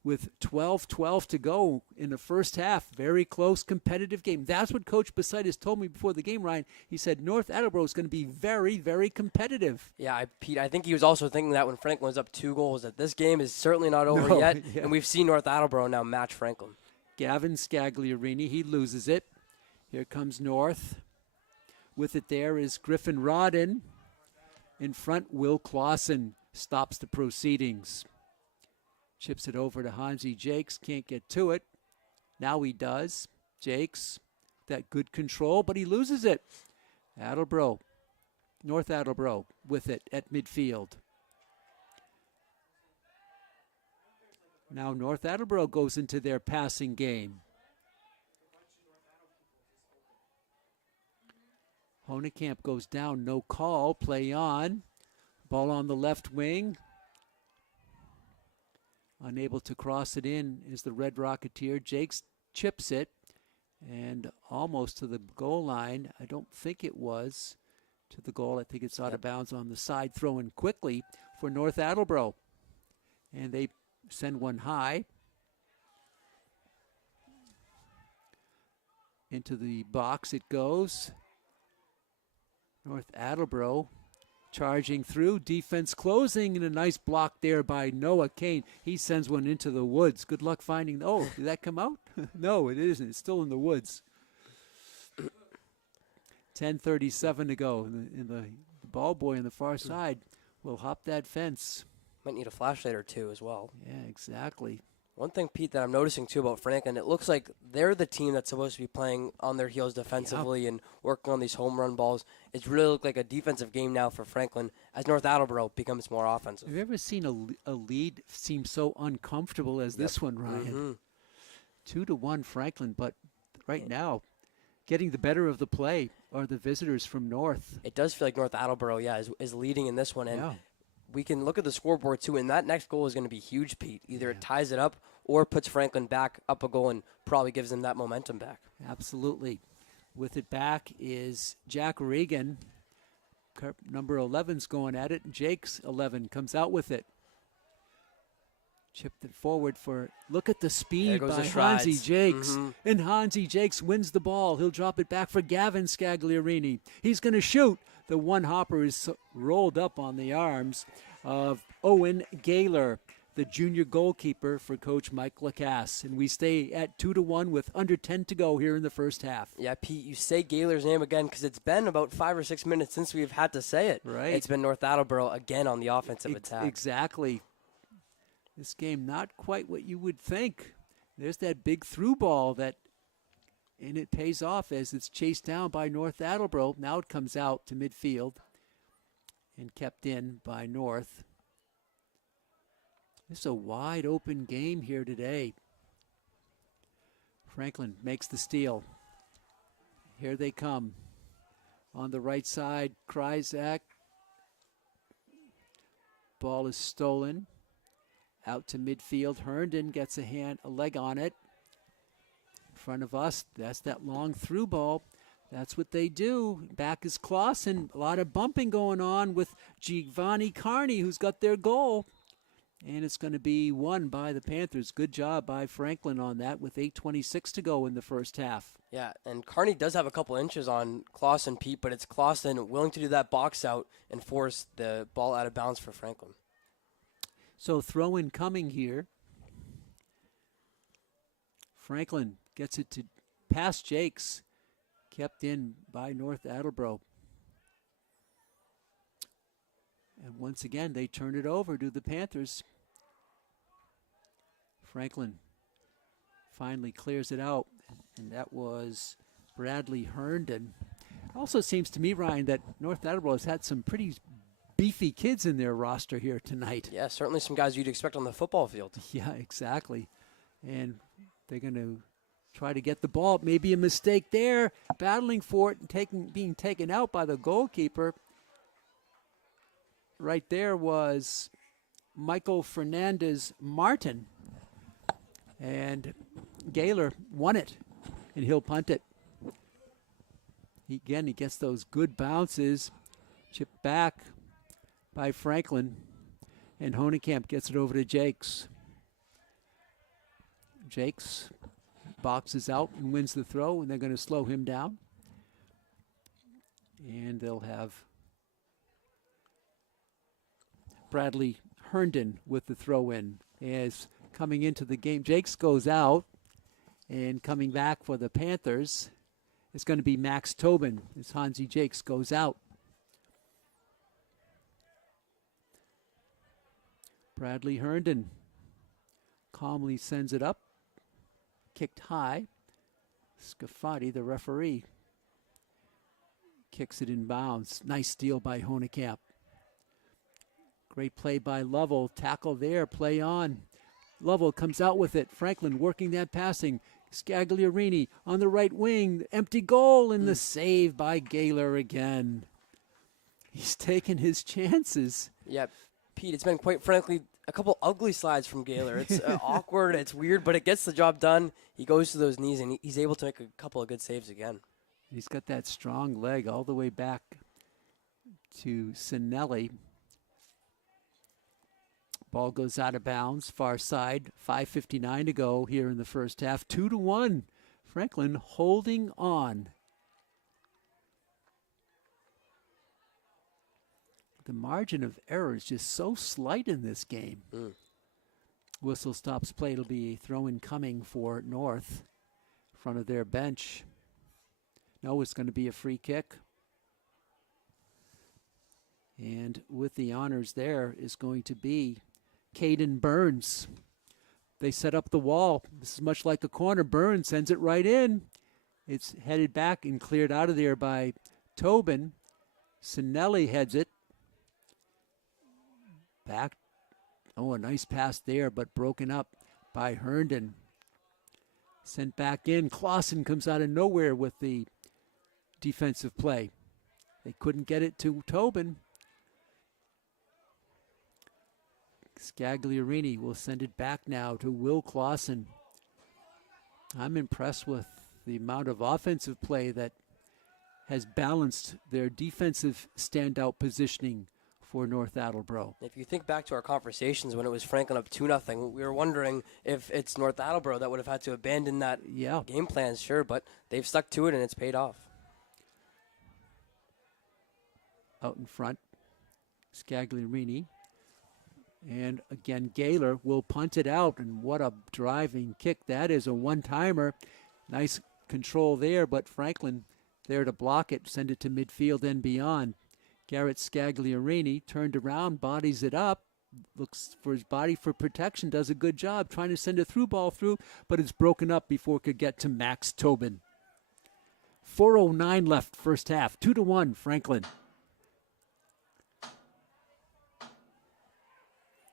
with 12-12 to go in the first half. Very close, competitive game. That's what Coach Besitis told me before the game, Ryan. He said North Attleboro is going to be very, very competitive. Yeah, Pete, I think he was also thinking that when Franklin was up 2 goals, that this game is certainly not over yet, and we've seen North Attleboro now match Franklin. Gavin Scagliarini, he loses it. Here comes North. With it there is Griffin Rodden. In front, Will Clausen stops the proceedings. Chips it over to Hansi Jakes. Can't get to it. Now he does. Jakes, that good control, but he loses it. Attleboro, North Attleboro with it at midfield. Now North Attleboro goes into their passing game. Honekamp goes down, no call, play on. Ball on the left wing. Unable to cross it in is the Red Rocketeer. Jakes chips it, and almost to the goal line. I don't think it was to the goal. I think it's out of bounds on the side, throwing quickly for North Attleboro. And they send one high into the box. It goes. North Attleboro charging through, defense closing, and a nice block there by Noah Kane. He sends one into the woods. Good luck finding. Oh, did that come out? No, it isn't. It's still in the woods. 10:37 to go. And the ball boy on the far side will hop that fence. Might need a flashlight or two as well. Yeah, exactly. One thing, Pete, that I'm noticing, too, about Franklin, it looks like they're the team that's supposed to be playing on their heels defensively and working on these home run balls. It's really looked like a defensive game now for Franklin as North Attleboro becomes more offensive. Have you ever seen a lead seem so uncomfortable as this one, Ryan? 2-1 Franklin, but right now, getting the better of the play are the visitors from North. It does feel like North Attleboro, is leading in this one. And we can look at the scoreboard, too, and that next goal is going to be huge, Pete. Either it ties it up or puts Franklin back up a goal and probably gives them that momentum back. Absolutely. With it back is Jack Regan. Number 11's going at it. Jake's 11 comes out with it. Chipped it forward for, look at the speed by Hansi Jakes. And Hansi Jakes wins the ball. He'll drop it back for Gavin Scagliarini. He's going to shoot. The one hopper is rolled up on the arms of Owen Gaylor, the junior goalkeeper for Coach Mike Lacasse. And we stay at 2-1 with under 10 to go here in the first half. Yeah, Pete, you say Gaylor's name again because it's been about 5 or 6 minutes since we've had to say it. Right. It's been North Attleboro again on the offensive attack. Exactly. This game not quite what you would think. There's that big through ball and it pays off as it's chased down by North Attleboro. Now it comes out to midfield and kept in by North. This is a wide open game here today. Franklin makes the steal. Here they come. On the right side, Kryzak. Ball is stolen. Out to midfield. Herndon gets a leg on it. In front of us, that's that long through ball. That's what they do. Back is Clausen. A lot of bumping going on with Giovanni Carney, who's got their goal. And it's going to be won by the Panthers. Good job by Franklin on that with 8:26 to go in the first half. Yeah, and Carney does have a couple inches on Clausen, Pete, but it's Clausen willing to do that box out and force the ball out of bounds for Franklin. So throw-in coming here. Franklin gets it to past Jakes. Kept in by North Attleboro. And once again, they turn it over to the Panthers. Franklin finally clears it out, and that was Bradley Herndon. Also seems to me, Ryan, that North Attleboro has had some pretty beefy kids in their roster here tonight. Yeah, certainly some guys you'd expect on the football field. Yeah, exactly. And they're going to try to get the ball. Maybe a mistake there, battling for it and being taken out by the goalkeeper. Right there was Michael Fernandez Martin. And Gaylor won it, and he'll punt it. He gets those good bounces. Chipped back by Franklin. And Honekamp gets it over to Jakes. Jakes boxes out and wins the throw, and they're going to slow him down. And they'll have Bradley Herndon with the throw in. As coming into the game, Jakes goes out, and coming back for the Panthers is going to be Max Tobin as Hansi Jakes goes out. Bradley Herndon calmly sends it up. Kicked high. Scafati, the referee, kicks it in bounds. Nice steal by Honekamp. Great play by Lovell. Tackle there. Play on. Lovell comes out with it. Franklin working that passing. Scagliarini on the right wing. Empty goal and the save by Gaylor again. He's taking his chances. Yeah, Pete, it's been quite frankly a couple ugly slides from Gaylor. It's awkward, it's weird, but it gets the job done. He goes to those knees, and he's able to make a couple of good saves again. He's got that strong leg all the way back to Sinelli. Ball goes out of bounds, far side. 5:59 to go here in the first half. 2-1. Franklin holding on. The margin of error is just so slight in this game. Whistle stops play. It'll be a throw-in coming for North in front of their bench. No, it's going to be a free kick. And with the honors there is going to be Caden Burns. They set up the wall. This is much like a corner. Burns sends it right in. It's headed back and cleared out of there by Tobin. Sinelli heads it. Back. Oh, a nice pass there, but broken up by Herndon. Sent back in. Clausen comes out of nowhere with the defensive play. They couldn't get it to Tobin. Scagliarini will send it back now to Will Clausen. I'm impressed with the amount of offensive play that has balanced their defensive standout positioning for North Attleboro. If you think back to our conversations when it was Franklin up 2-0, we were wondering if it's North Attleboro that would have had to abandon that game plan, sure, but they've stuck to it and it's paid off. Out in front, Scagliarini. And again, Gaylor will punt it out, and what a driving kick that is, a one-timer. Nice control there, but Franklin there to block it, send it to midfield and beyond. Garrett Scagliarini turned around, bodies it up, looks for his body for protection, does a good job trying to send a through ball through, but it's broken up before it could get to Max Tobin. 4:09 left first half, 2-1 Franklin.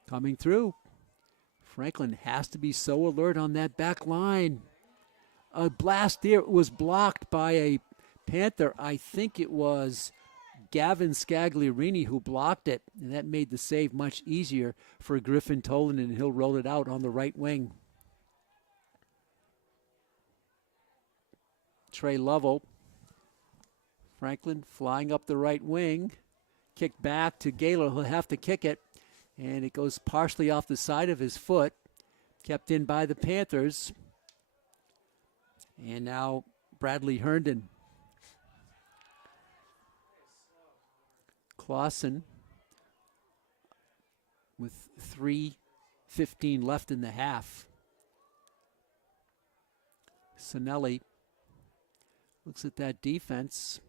Coming through. Franklin has to be so alert on that back line. A blast there was blocked by a Panther. I think it was Gavin Scagliarini who blocked it, and that made the save much easier for Griffin Tolan, and he'll roll it out on the right wing. Trey Lovell. Franklin flying up the right wing. Kicked back to Gaylor. He'll have to kick it. And it goes partially off the side of his foot. Kept in by the Panthers. And now Bradley Herndon. Clausen with 3:15 left in the half. Sinelli looks at that defense.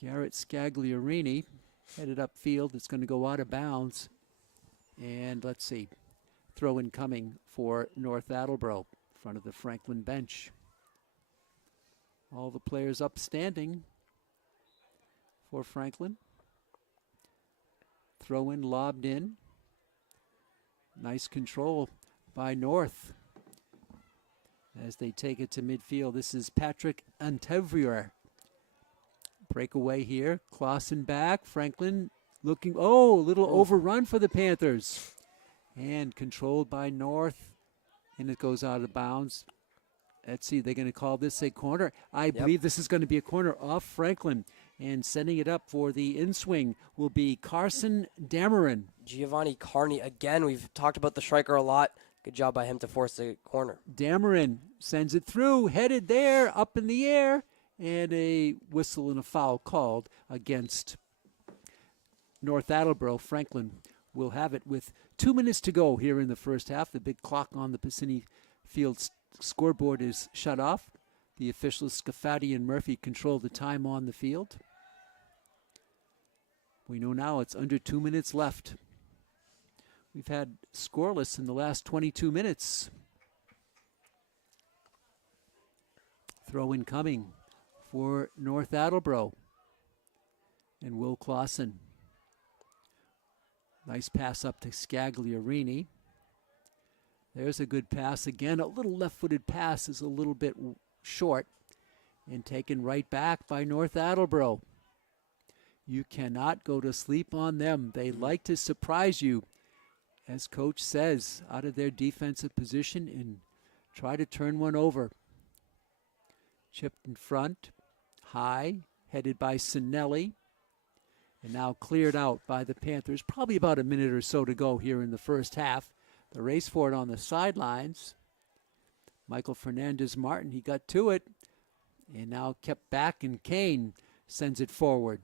Garrett Scagliarini headed upfield. It's going to go out of bounds. And let's see. Throw in coming for North Attleboro in front of the Franklin bench. All the players upstanding for Franklin. Throw in, lobbed in. Nice control by North as they take it to midfield. This is Patrick Antevrier. Breakaway here. Clausen back. Franklin looking. Oh, a little overrun for the Panthers. And controlled by North. And it goes out of bounds. Let's see. They're going to call this a corner. I believe this is going to be a corner off Franklin. And setting it up for the in-swing will be Carson Dameron. Giovanni Carney, again, we've talked about the striker a lot. Good job by him to force the corner. Dameron sends it through. Headed there. Up in the air. And a whistle and a foul called against North Attleboro. Franklin will have it with 2 minutes to go here in the first half. The big clock on the Piscini Field scoreboard is shut off. The officials, Scafati and Murphy, control the time on the field. We know now it's under 2 minutes left. We've had scoreless in the last 22 minutes. Throw in coming for North Attleboro and Will Clausen. Nice pass up to Scagliarini. There's a good pass again. A little left-footed pass is a little bit short and taken right back by North Attleboro. You cannot go to sleep on them. They like to surprise you, as coach says, out of their defensive position and try to turn one over. Chipped in front. High, headed by Sinelli, and now cleared out by the Panthers. Probably about a minute or so to go here in the first half. The race for it on the sidelines. Michael Fernandez-Martin, he got to it, and now kept back, and Kane sends it forward.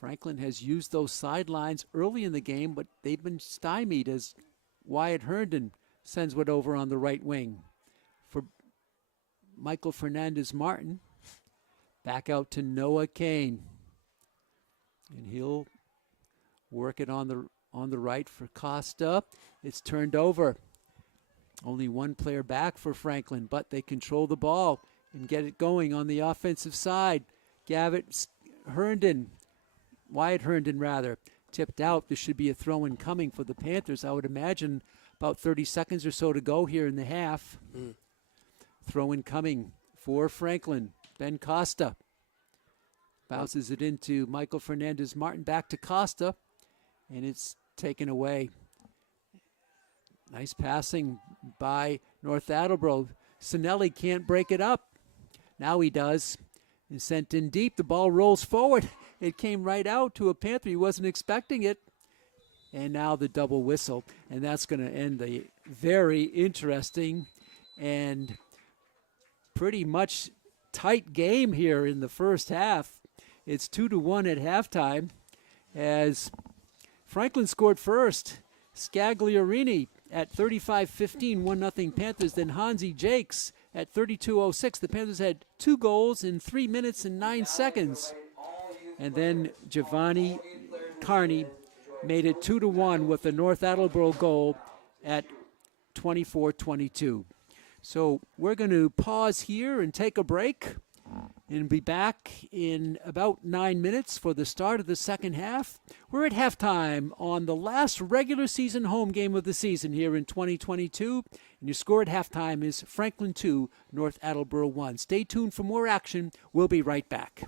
Franklin has used those sidelines early in the game, but they've been stymied as Wyatt Herndon sends it over on the right wing. Michael Fernandez-Martin back out to Noah Kane, and he'll work it on the right for Costa. It's turned over. Only one player back for Franklin, but they control the ball and get it going on the offensive side. Wyatt Herndon, tipped out. This should be a throw-in coming for the Panthers. I would imagine about 30 seconds or so to go here in the half. Throw-in coming for Franklin. Ben Costa bounces it into Michael Fernandez-Martin. Back to Costa, and it's taken away. Nice passing by North Attleboro. Sinelli can't break it up. Now he does. Is sent in deep. The ball rolls forward. It came right out to a Panther. He wasn't expecting it. And now the double whistle. And that's going to end the very interesting and pretty much tight game here in the first half. It's 2-1 at halftime as Franklin scored first. Scagliarini at 35-15, 1-0 Panthers. Then Hansi Jakes at 32:06. The Panthers had 2 goals in 3 minutes and 9 seconds. And then Giovanni Carney made it 2-1 with the North Attleboro goal at 24-22. So we're going to pause here and take a break and be back in about 9 minutes for the start of the second half. We're at halftime on the last regular season home game of the season here in 2022. And your score at halftime is Franklin 2, North Attleboro 1. Stay tuned for more action. We'll be right back.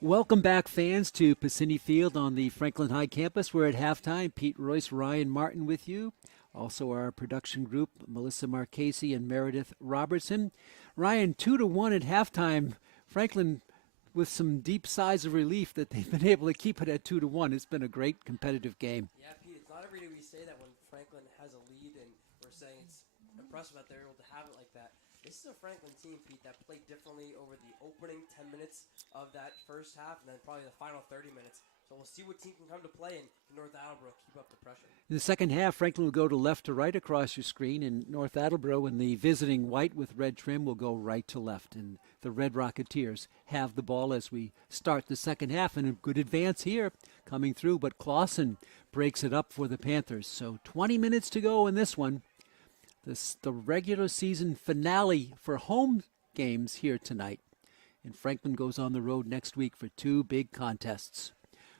Welcome back, fans, to Piscini Field on the Franklin High campus. We're at halftime. Pete Royce, Ryan Martin with you. Also our production group, Melissa Marchese and Meredith Robertson. Ryan, 2-1 at halftime. Franklin with some deep sighs of relief that they've been able to keep it at 2-1. It's been a great competitive game. Yeah, Pete, it's not every day we say that when Franklin has a lead, and we're saying it's impressive that they're able to have it like that. This is a Franklin team, Pete, that played differently over the opening 10 minutes of that first half and then probably the final 30 minutes. So we'll see what team can come to play, and North Attleboro keep up the pressure. In the second half, Franklin will go to left to right across your screen, and North Attleboro in the visiting white with red trim will go right to left. And the Red Rocketeers have the ball as we start the second half, and a good advance here coming through, but Clausen breaks it up for the Panthers. So 20 minutes to go in this one. The regular season finale for home games here tonight. And Franklin goes on the road next week for 2 big contests.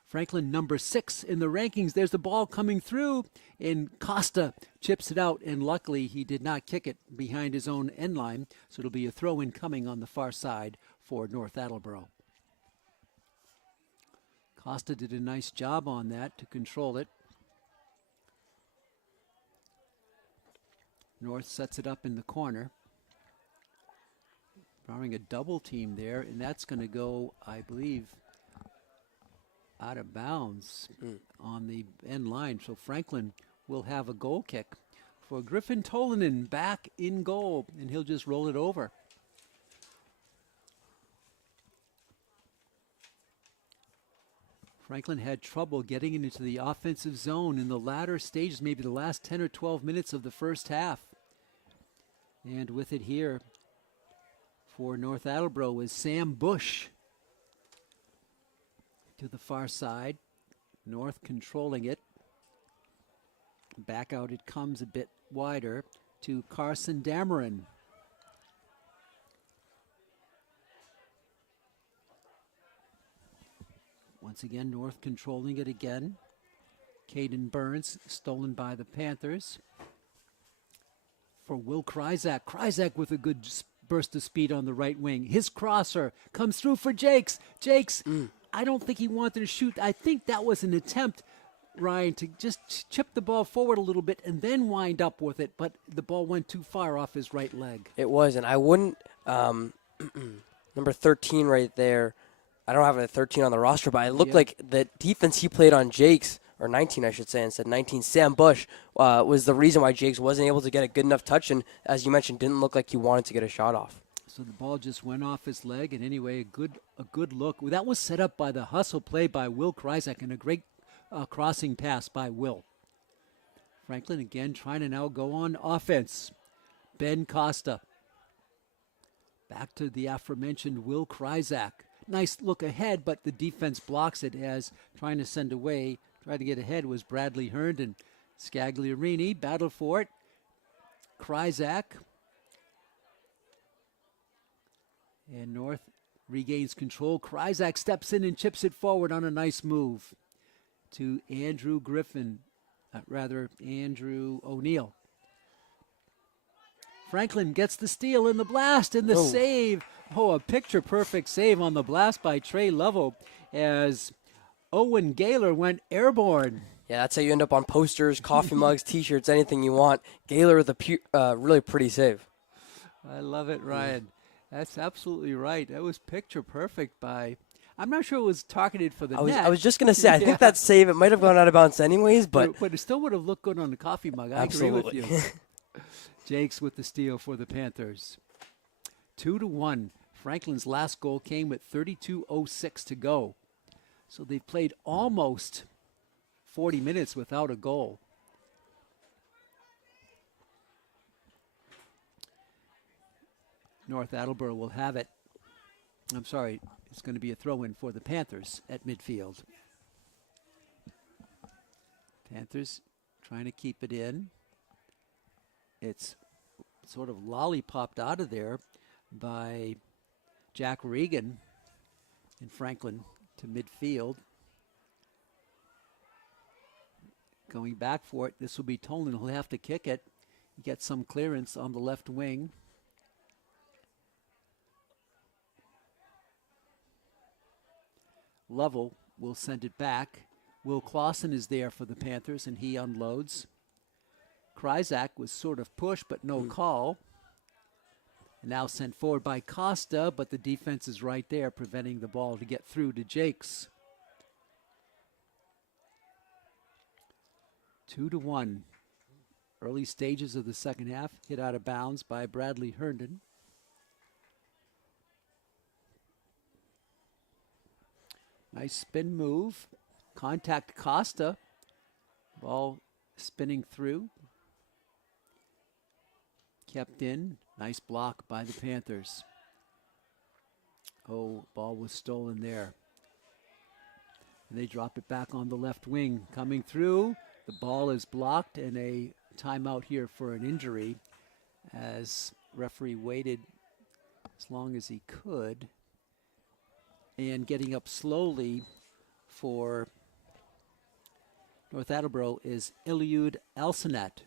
Franklin number 6 in the rankings. There's the ball coming through, and Costa chips it out, and luckily he did not kick it behind his own end line, so it'll be a throw-in coming on the far side for North Attleboro. Costa did a nice job on that to control it. North sets it up in the corner. Drawing a double team there, and that's going to go, I believe, out of bounds on the end line. So Franklin will have a goal kick for Griffin Tolanen back in goal, and he'll just roll it over. Franklin had trouble getting into the offensive zone in the latter stages, maybe the last 10 or 12 minutes of the first half. And with it here for North Attleboro is Sam Bush to the far side. North controlling it. Back out it comes a bit wider to Carson Dameron. Once again, North controlling it again. Caden Burns stolen by the Panthers. For Will Kryzak. Kryzak with a good burst of speed on the right wing. His crosser comes through for Jakes. Jakes, I don't think he wanted to shoot. I think that was an attempt, Ryan, to just chip the ball forward a little bit and then wind up with it, but the ball went too far off his right leg. It was, and I wouldn't, number 13 right there, I don't have a 13 on the roster, but it looked like the defense he played on Jakes, or 19 I should say, instead 19, Sam Bush, was the reason why Jakes wasn't able to get a good enough touch, and as you mentioned, didn't look like he wanted to get a shot off. So the ball just went off his leg, and anyway, a good look. That was set up by the hustle play by Will Kryzak, and a great crossing pass by Will. Franklin again trying to now go on offense. Ben Costa. Back to the aforementioned Will Kryzak. Nice look ahead, but the defense blocks it as trying to send away, trying to get ahead was Bradley Herndon. Scagliarini battled for it. Kryzak. And North regains control. Kryzak steps in and chips it forward on a nice move to Andrew O'Neill. Franklin gets the steal and the blast and the save. Oh, a picture-perfect save on the blast by Trey Lovell as Owen Gaylor went airborne. Yeah, that's how you end up on posters, coffee mugs, T-shirts, anything you want. Gaylor with a really pretty save. I love it, Ryan. That's absolutely right. That was picture-perfect by... I'm not sure it was targeted for the net. I was just going to say, I think that save, it might have gone out of bounds anyways, but it still would have looked good on the coffee mug. I agree with you. Jakes with the steal for the Panthers. 2-1. Franklin's last goal came with 32:06 to go. So they've played almost 40 minutes without a goal. North Attleboro will have it. I'm sorry, it's going to be a throw-in for the Panthers at midfield. Panthers trying to keep it in. It's sort of lollipopped out of there by Jack Regan in Franklin to midfield. Going back for it, this will be Tolan who'll have to kick it. He gets some clearance on the left wing. Lovell will send it back. Will Clausen is there for the Panthers, and he unloads. Kryzak was sort of pushed, but no call. And now sent forward by Costa, but the defense is right there, preventing the ball to get through to Jakes. 2-1. Early stages of the second half, hit out of bounds by Bradley Herndon. Nice spin move. Contact Costa. Ball spinning through. Kept in. Nice block by the Panthers. Oh, ball was stolen there. And they drop it back on the left wing. Coming through. The ball is blocked, and a timeout here for an injury as referee waited as long as he could. And getting up slowly for North Attleboro is Iliud Alsanat.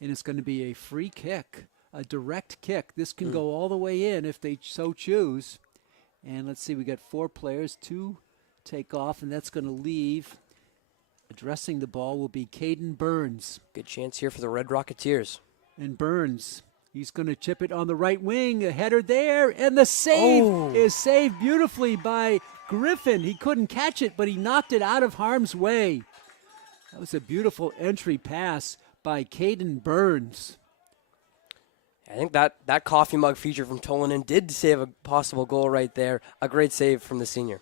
And it's going to be a free kick, a direct kick. This can go all the way in if they so choose. And let's see, we got 4 players, 2 take off, and that's going to leave. Addressing the ball will be Caden Burns. Good chance here for the Red Rocketeers. And Burns, he's going to chip it on the right wing. A header there, and the save is saved beautifully by Griffin. He couldn't catch it, but he knocked it out of harm's way. That was a beautiful entry pass by Caden Burns. I think that coffee mug feature from Tolanen did save a possible goal right there. A great save from the senior.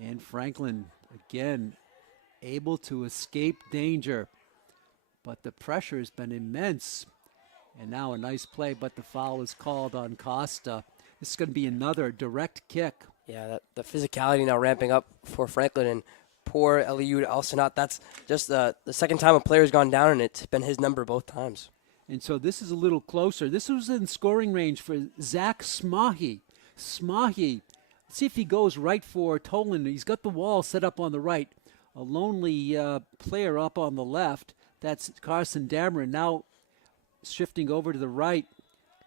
And Franklin, again, able to escape danger. But the pressure has been immense. And now a nice play, but the foul is called on Costa. This is going to be another direct kick. Yeah, the physicality now ramping up for Franklin, and poor Eliud Alsanat. That's just the second time a player's gone down, and it's been his number both times. And so this is a little closer. This was in scoring range for Zach Smahi. Smahi, let's see if he goes right for Tolan. He's got the wall set up on the right. A lonely player up on the left. That's Carson Dameron. Now shifting over to the right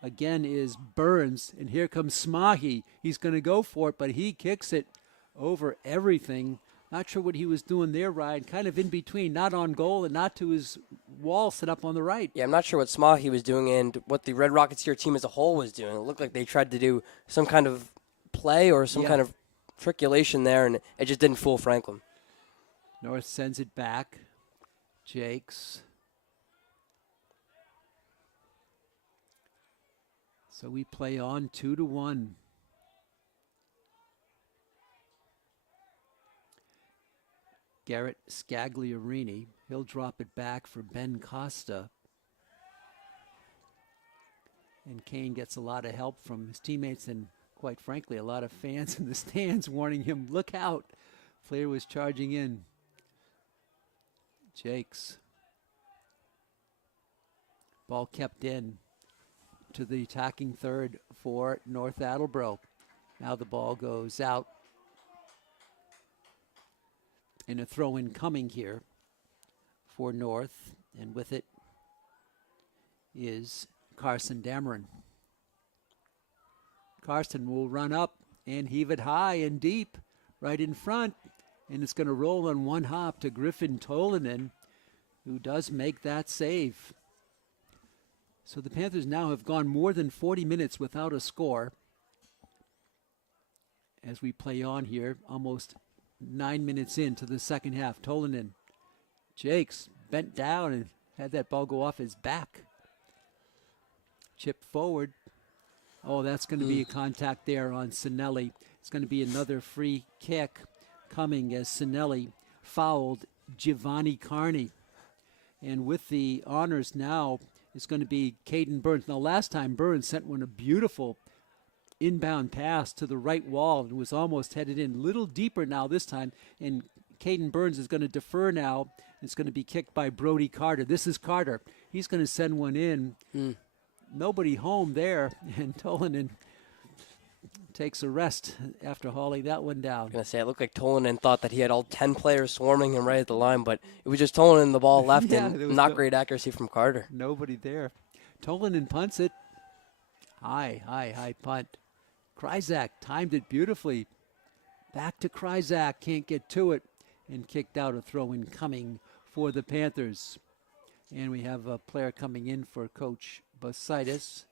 again is Burns. And here comes Smahi. He's going to go for it, but he kicks it over everything. Not sure what he was doing there, Ryan. Kind of in between, not on goal and not to his wall set up on the right. Yeah, I'm not sure what Smahi was doing and what the Red Rocketeer team as a whole was doing. It looked like they tried to do some kind of play or some kind of triculation there, and it just didn't fool Franklin. North sends it back. Jakes. So we play on 2-1. Garrett Scagliarini. He'll drop it back for Ben Costa. And Kane gets a lot of help from his teammates and, quite frankly, a lot of fans in the stands warning him, look out. Player was charging in. Jakes. Ball kept in to the attacking third for North Attleboro. Now the ball goes out. And a throw-in coming here for North. And with it is Carson Dameron. Carson will run up and heave it high and deep right in front. And it's going to roll on one hop to Griffin Tolanen, who does make that save. So the Panthers now have gone more than 40 minutes without a score. As we play on here, almost 9 minutes into the second half. Tolanen, Jakes bent down and had that ball go off his back. Chip forward. Oh, that's going to be a contact there on Sinelli. It's going to be another free kick coming as Sinelli fouled Giovanni Carney. And with the honors now, it's going to be Caden Burns. Now, last time Burns sent one a beautiful inbound pass to the right wall and was almost headed in. A little deeper now this time, and Caden Burns is going to defer now. It's going to be kicked by Brody Carter. This is Carter. He's going to send one in. Nobody home there, and Tolanen takes a rest after hauling that one down. I was going to say, it looked like Tolanen thought that he had all 10 players swarming him right at the line, but it was just Tolanen the ball left and not great accuracy from Carter. Nobody there. Tolanen punts it. High punt. Kryzak timed it beautifully. Back to Kryzak, can't get to it, and kicked out. A throw in coming for the Panthers. And we have a player coming in for Coach Basitis.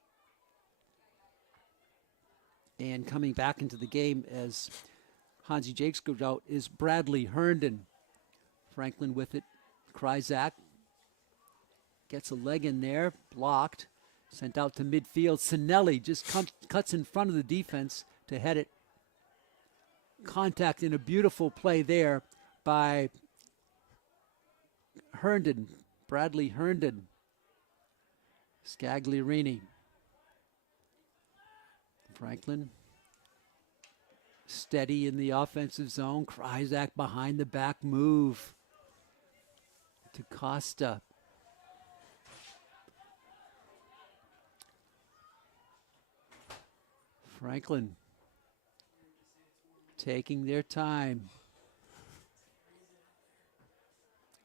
And coming back into the game as Hansi Jakes goes out is Bradley Herndon. Franklin with it. Kryzak gets a leg in there, blocked, sent out to midfield. Sinelli just cuts in front of the defense to head it. Contact in a beautiful play there by Herndon, Bradley Herndon. Scagliarini. Franklin steady in the offensive zone. Kryzak behind the back move to Costa. Franklin taking their time.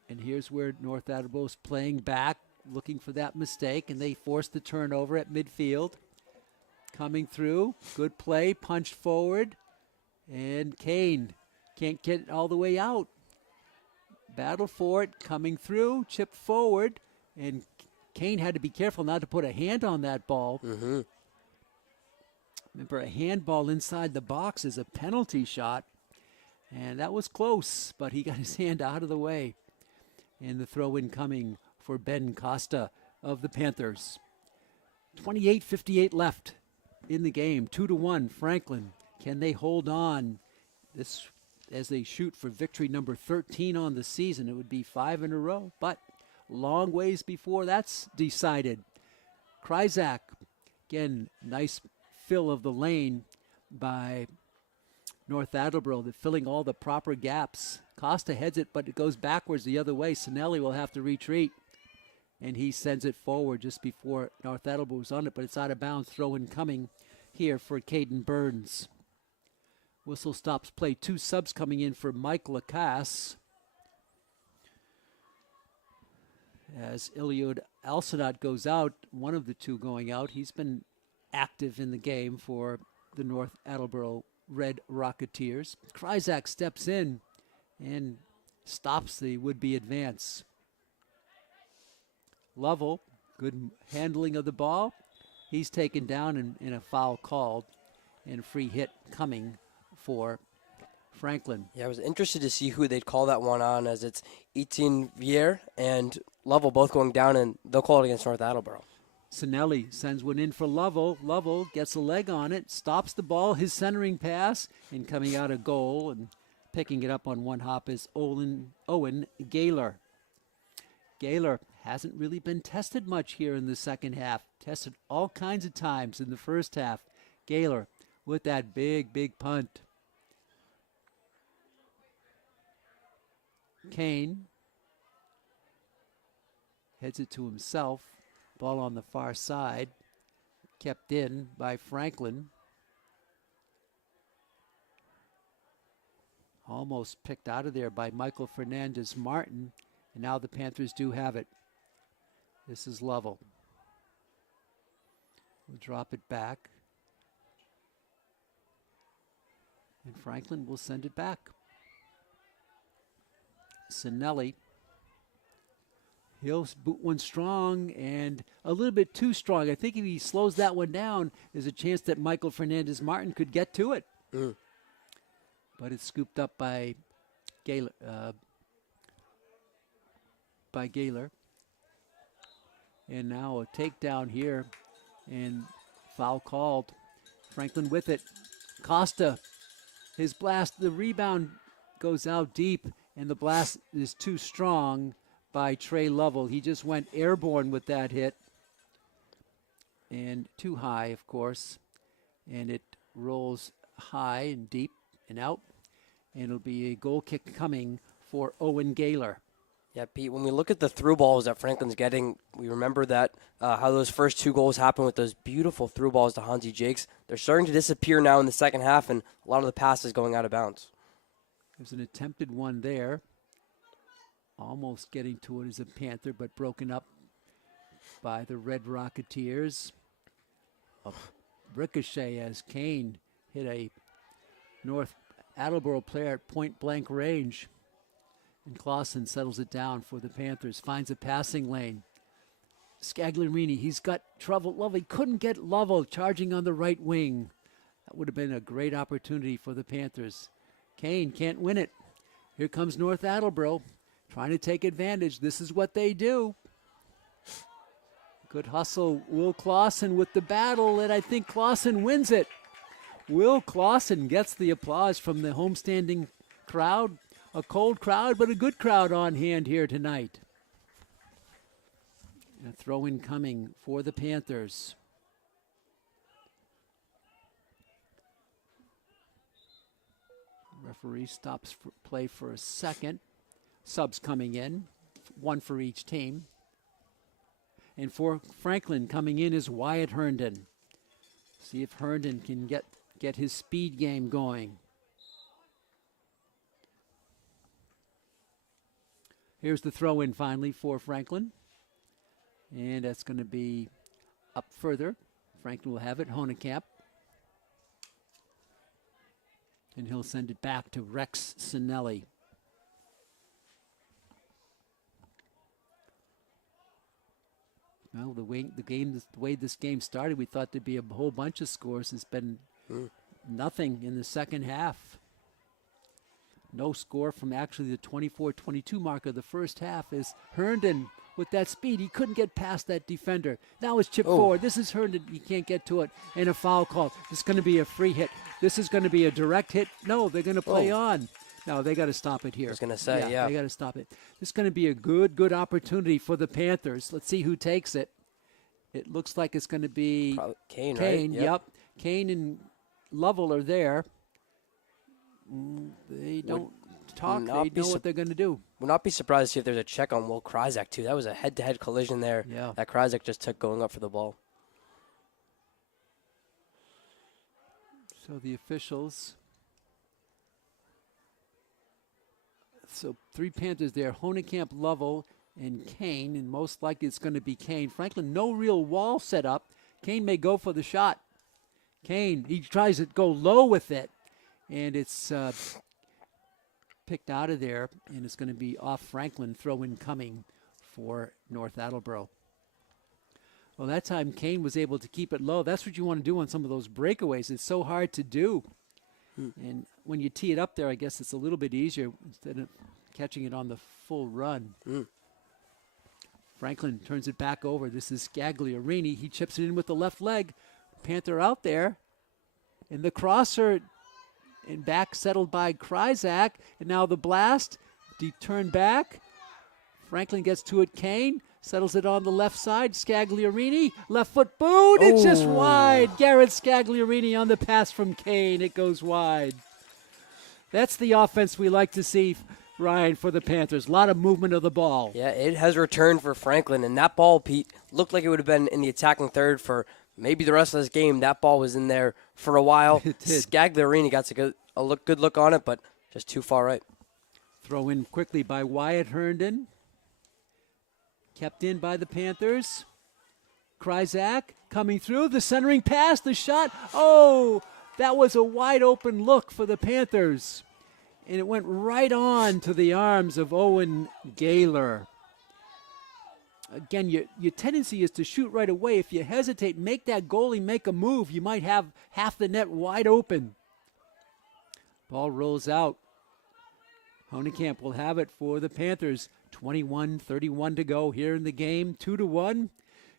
And here's where North Attleboro's playing back, looking for that mistake, and they force the turnover at midfield. Coming through, good play, punched forward, and Kane can't get it all the way out. Battle for it, coming through, chip forward, and Kane had to be careful not to put a hand on that ball. Mm-hmm. Remember, a handball inside the box is a penalty shot, and that was close, but he got his hand out of the way. And the throw-in coming for Ben Costa of the Panthers. 28:58 left in the game. 2-1, Franklin. Can they hold on? This, as they shoot for victory number 13 on the season. It would be 5 in a row, but long ways before that's decided. Kryzak, again, nice fill of the lane by North Attleboro. They're filling all the proper gaps. Costa heads it, but it goes backwards the other way. Sinelli will have to retreat, and he sends it forward just before North Attleboro was on it, but it's out of bounds. Throw-in coming here for Caden Burns. Whistle stops play. 2 subs coming in for Mike Lacasse, as Iliud Alsanat goes out, one of the two going out. He's been active in the game for the North Attleboro Red Rocketeers. Kryzak steps in and stops the would-be advance. Lovell, good handling of the ball. He's taken down in a foul called, and a free hit coming for Franklin. Yeah, I was interested to see who they'd call that one on, as it's Etienne Vier and Lovell both going down, and they'll call it against North Attleboro. Sinelli sends one in for Lovell. Lovell gets a leg on it, stops the ball, his centering pass, and coming out of goal and picking it up on one hop is Owen Gaylor. Gaylor hasn't really been tested much here in the second half. Tested all kinds of times in the first half. Gaylor with that big punt. Kane heads it to himself. Ball on the far side. Kept in by Franklin. Almost picked out of there by Michael Fernandez Martin. And now the Panthers do have it. This is Lovell. We'll drop it back. And Franklin will send it back. Sinelli. He'll boot one strong and a little bit too strong. I think if he slows that one down, there's a chance that Michael Fernandez Martin could get to it. But it's scooped up by Gaylor. And now a takedown here and foul called. Franklin with it. Costa, his blast, the rebound goes out deep, and the blast is too strong by Trey Lovell. He just went airborne with that hit. And too high, of course. And it rolls high and deep and out. And it'll be a goal kick coming for Owen Gaylor. Yeah, Pete, when we look at the through balls that Franklin's getting, we remember that how those first 2 goals happened with those beautiful through balls to Hansi Jakes. They're starting to disappear now in the second half, and a lot of the passes going out of bounds. There's an attempted one there. Almost getting to it as a Panther, but broken up by the Red Rocketeers. A ricochet as Kane hit a North Attleboro player at point blank range. And Clausen settles it down for the Panthers, finds a passing lane. Scagliarini, he's got trouble. Lovely couldn't get Lovell charging on the right wing. That would have been a great opportunity for the Panthers. Kane can't win it. Here comes North Attleboro trying to take advantage. This is what they do. Good hustle, Will Clausen with the battle, and I think Clausen wins it. Will Clausen gets the applause from the homestanding crowd. A cold crowd, but a good crowd on hand here tonight. A throw-in coming for the Panthers. Referee stops for play for a second. Subs coming in, one for each team. And for Franklin coming in is Wyatt Herndon. See if Herndon can get his speed game going. Here's the throw-in finally for Franklin. And that's going to be up further. Franklin will have it, Honekamp. And he'll send it back to Rex Sinelli. Well, the way this game started, we thought there'd be a whole bunch of scores. It's been nothing in the second half. No score from actually the 24-22 mark of the first half is Herndon with that speed. He couldn't get past that defender. Now it's chipped forward. This is Herndon. He can't get to it. And a foul call. This is going to be a free hit. This is going to be a direct hit. No, they're going to play on. No, they got to stop it here. I was going to say, yeah. They got to stop it. This is going to be a good opportunity for the Panthers. Let's see who takes it. It looks like it's going to be probably Kane, Kane, right? Yep. Kane and Lovell are there. They don't talk. They know what they're going to do. Would not be surprised to see if there's a check on Will Kryzak, too. That was a head-to-head collision there that Kryzak just took going up for the ball. So the officials. So 3 Panthers there. Honekamp, Lovell, and Kane. And most likely it's going to be Kane. Franklin, no real wall set up. Kane may go for the shot. Kane, he tries to go low with it. And it's picked out of there. And it's going to be off Franklin. Throw-in coming for North Attleboro. Well, that time Kane was able to keep it low. That's what you want to do on some of those breakaways. It's so hard to do. And when you tee it up there, I guess it's a little bit easier instead of catching it on the full run. Franklin turns it back over. This is Scagliarini. He chips it in with the left leg. Panther out there. And the crosser and back settled by Kryzak. And now the blast. Turn back. Franklin gets to it. Kane settles it on the left side. Scagliarini, left foot boot. It's just wide. Garrett Scagliarini on the pass from Kane. It goes wide. That's the offense we like to see, Ryan, for the Panthers. A lot of movement of the ball. Yeah, it has returned for Franklin. And that ball, Pete, looked like it would have been in the attacking third for maybe the rest of this game. That ball was in there for a while. It did. Scagliarini got a good look on it, but just too far right. Throw in quickly by Wyatt Herndon. Kept in by the Panthers. Kryzak coming through. The centering pass, the shot. Oh, that was a wide open look for the Panthers. And it went right on to the arms of Owen Gaylor. Again, your tendency is to shoot right away. If you hesitate, make that goalie make a move, you might have half the net wide open. Ball rolls out. Honekamp will have it for the Panthers. 21-31 to go here in the game. 2-1.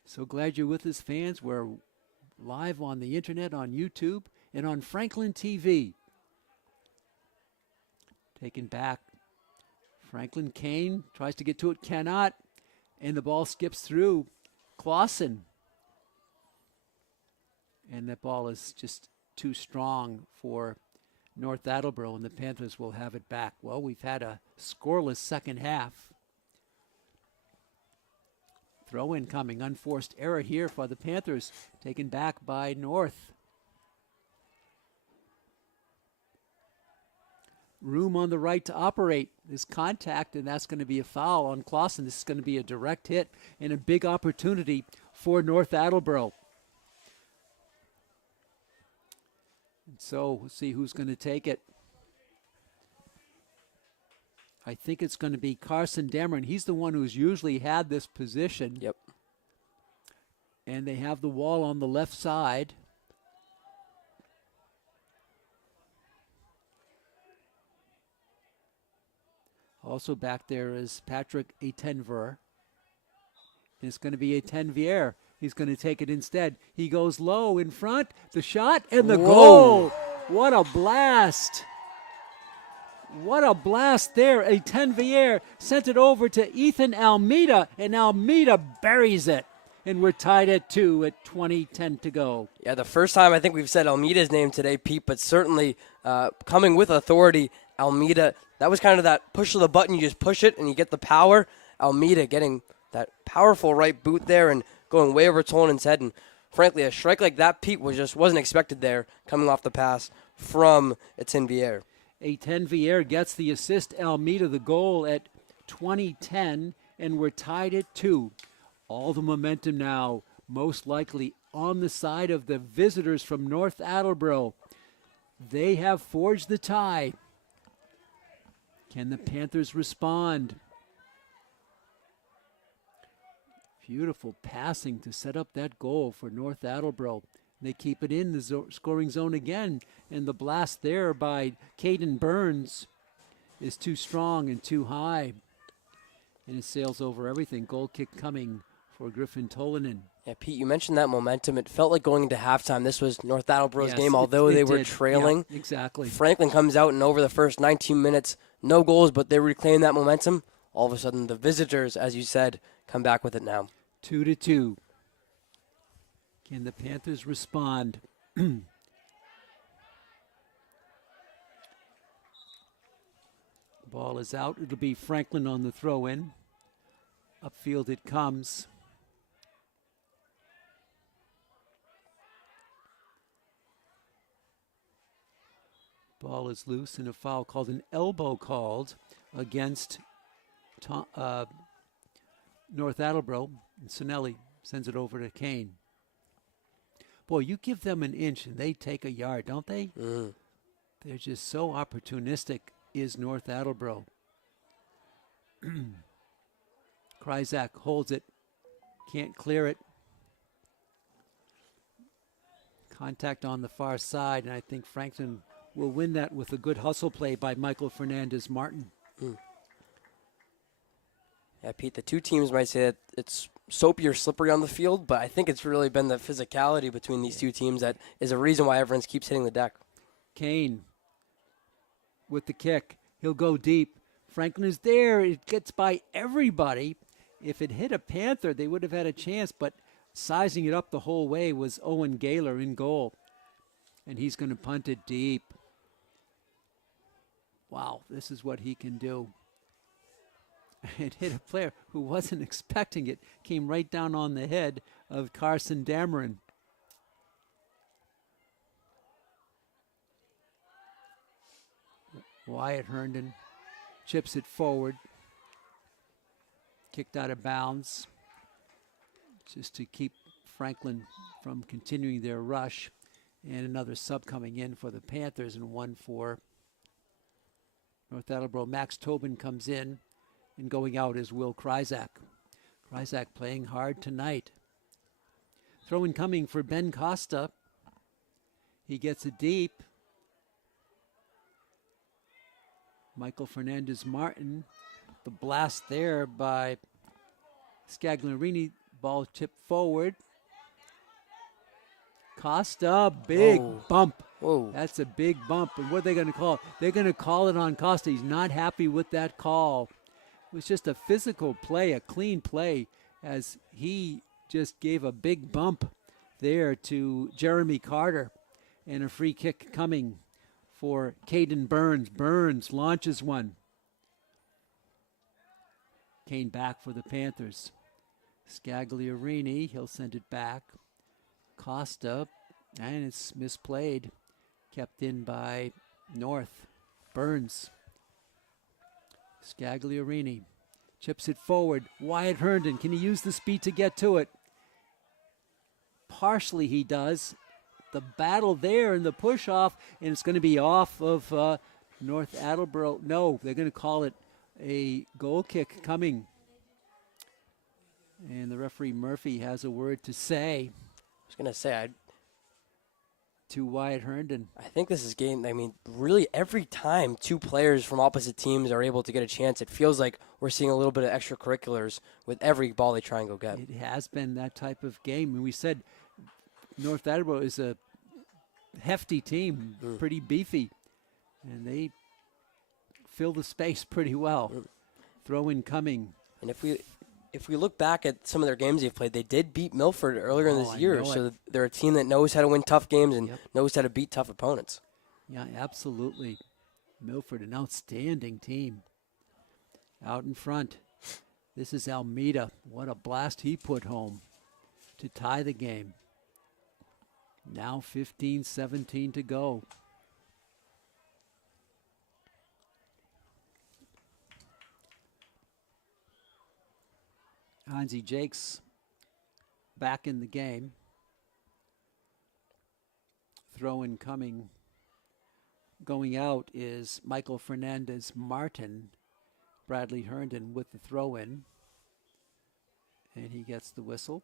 So glad you're with us, fans. We're live on the internet, on YouTube, and on Franklin TV. Taken back. Franklin Kane tries to get to it, cannot. And the ball skips through Clausen. And that ball is just too strong for North Attleboro, and the Panthers will have it back. Well, we've had a scoreless second half. Throw-in coming, unforced error here for the Panthers, taken back by North. Room on the right to operate. This contact, and that's going to be a foul on Clausen. This is going to be a direct hit and a big opportunity for North Attleboro. And so we'll see who's going to take it. I think it's going to be Carson Dameron. He's the one who's usually had this position. Yep. And they have the wall on the left side. Also back there is Patrick Etenver. It's going to be Etenvier. He's going to take it instead. He goes low in front. The shot and the goal. What a blast. What a blast there. Etenvier sent it over to Ethan Almeida, and Almeida buries it. And we're tied at 2 at 20:10 to go. Yeah, the first time I think we've said Almeida's name today, Pete, but certainly coming with authority, Almeida, that was kind of that push of the button. You just push it and you get the power. Almeida getting that powerful right boot there and going way over Tolanen's head. And frankly, a strike like that, Pete, wasn't expected there coming off the pass from Etenvier. Etenvier gets the assist. Almeida the goal at 20:10, and we're tied at 2. All the momentum now most likely on the side of the visitors from North Attleboro. They have forged the tie. Can the Panthers respond? Beautiful passing to set up that goal for North Attleboro. They keep it in the scoring zone again, and the blast there by Caden Burns is too strong and too high. And it sails over everything. Goal kick coming for Griffin Tolanen. Yeah, Pete, you mentioned that momentum. It felt like going into halftime. This was North Attleboro's Yes, game, although they were did. trailing. Yeah, exactly. Franklin comes out, and over the first 19 minutes, no goals, but they reclaim that momentum. All of a sudden, the visitors, as you said, come back with it now. 2-2. Can the Panthers respond? Ball is out. It'll be Franklin on the throw-in. Upfield it comes. Ball is loose and a foul called, an elbow called against North Attleboro. And Sinelli sends it over to Kane. Boy, you give them an inch and they take a yard, don't they? Mm. They're just so opportunistic, is North Attleboro. Kryzak holds it, can't clear it. Contact on the far side, and I think Franklin will win that with a good hustle play by Michael Fernandez-Martin. Mm. Yeah, Pete, the two teams might say that it's soapy or slippery on the field, but I think it's really been the physicality between these two teams that is a reason why everyone keeps hitting the deck. Kane with the kick. He'll go deep. Franklin is there. It gets by everybody. If it hit a Panther, they would have had a chance, but sizing it up the whole way was Owen Gaylor in goal. And he's going to punt it deep. Wow, this is what he can do. It hit a player who wasn't expecting it. Came right down on the head of Carson Dameron. Wyatt Herndon chips it forward. Kicked out of bounds. Just to keep Franklin from continuing their rush. And another sub coming in for the Panthers, and one for North Attleboro. Max Tobin comes in, and going out is Will Kryzak. Kryzak playing hard tonight. Throw-in coming for Ben Costa. He gets it deep. Michael Fernandez-Martin. The blast there by Scagliarini. Ball tipped forward. Costa, big bump. Whoa. That's a big bump. And what are they going to call it? They're going to call it on Costa. He's not happy with that call. It was just a physical play, a clean play, as he just gave a big bump there to Jeremy Carter. And a free kick coming for Caden Burns. Burns launches one. Kane back for the Panthers. Scagliarini, he'll send it back. Costa, and it's misplayed. Kept in by North. Burns. Scagliarini chips it forward. Wyatt Herndon, can he use the speed to get to it? Partially he does. The battle there and the push off, and it's going to be off of North Attleboro. No, they're going to call it a goal kick coming. And the referee Murphy has a word to say I was gonna say to Wyatt Herndon. I think this is game. I mean, really, every time two players from opposite teams are able to get a chance, it feels like we're seeing a little bit of extracurriculars with every ball they try and go get. It has been that type of game. And we said North Attleboro is a hefty team, pretty beefy, and they fill the space pretty well. Throw in coming. And if we look back at some of their games they've played, they did beat Milford earlier in this year. So they're a team that knows how to win tough games and knows how to beat tough opponents. Yeah, absolutely. Milford, an outstanding team. Out in front, this is Almeida. What a blast he put home to tie the game. Now 15-17 to go. Hansi Jakes back in the game. Throw in coming. Going out is Michael Fernandez Martin. Bradley Herndon with the throw in. And he gets the whistle.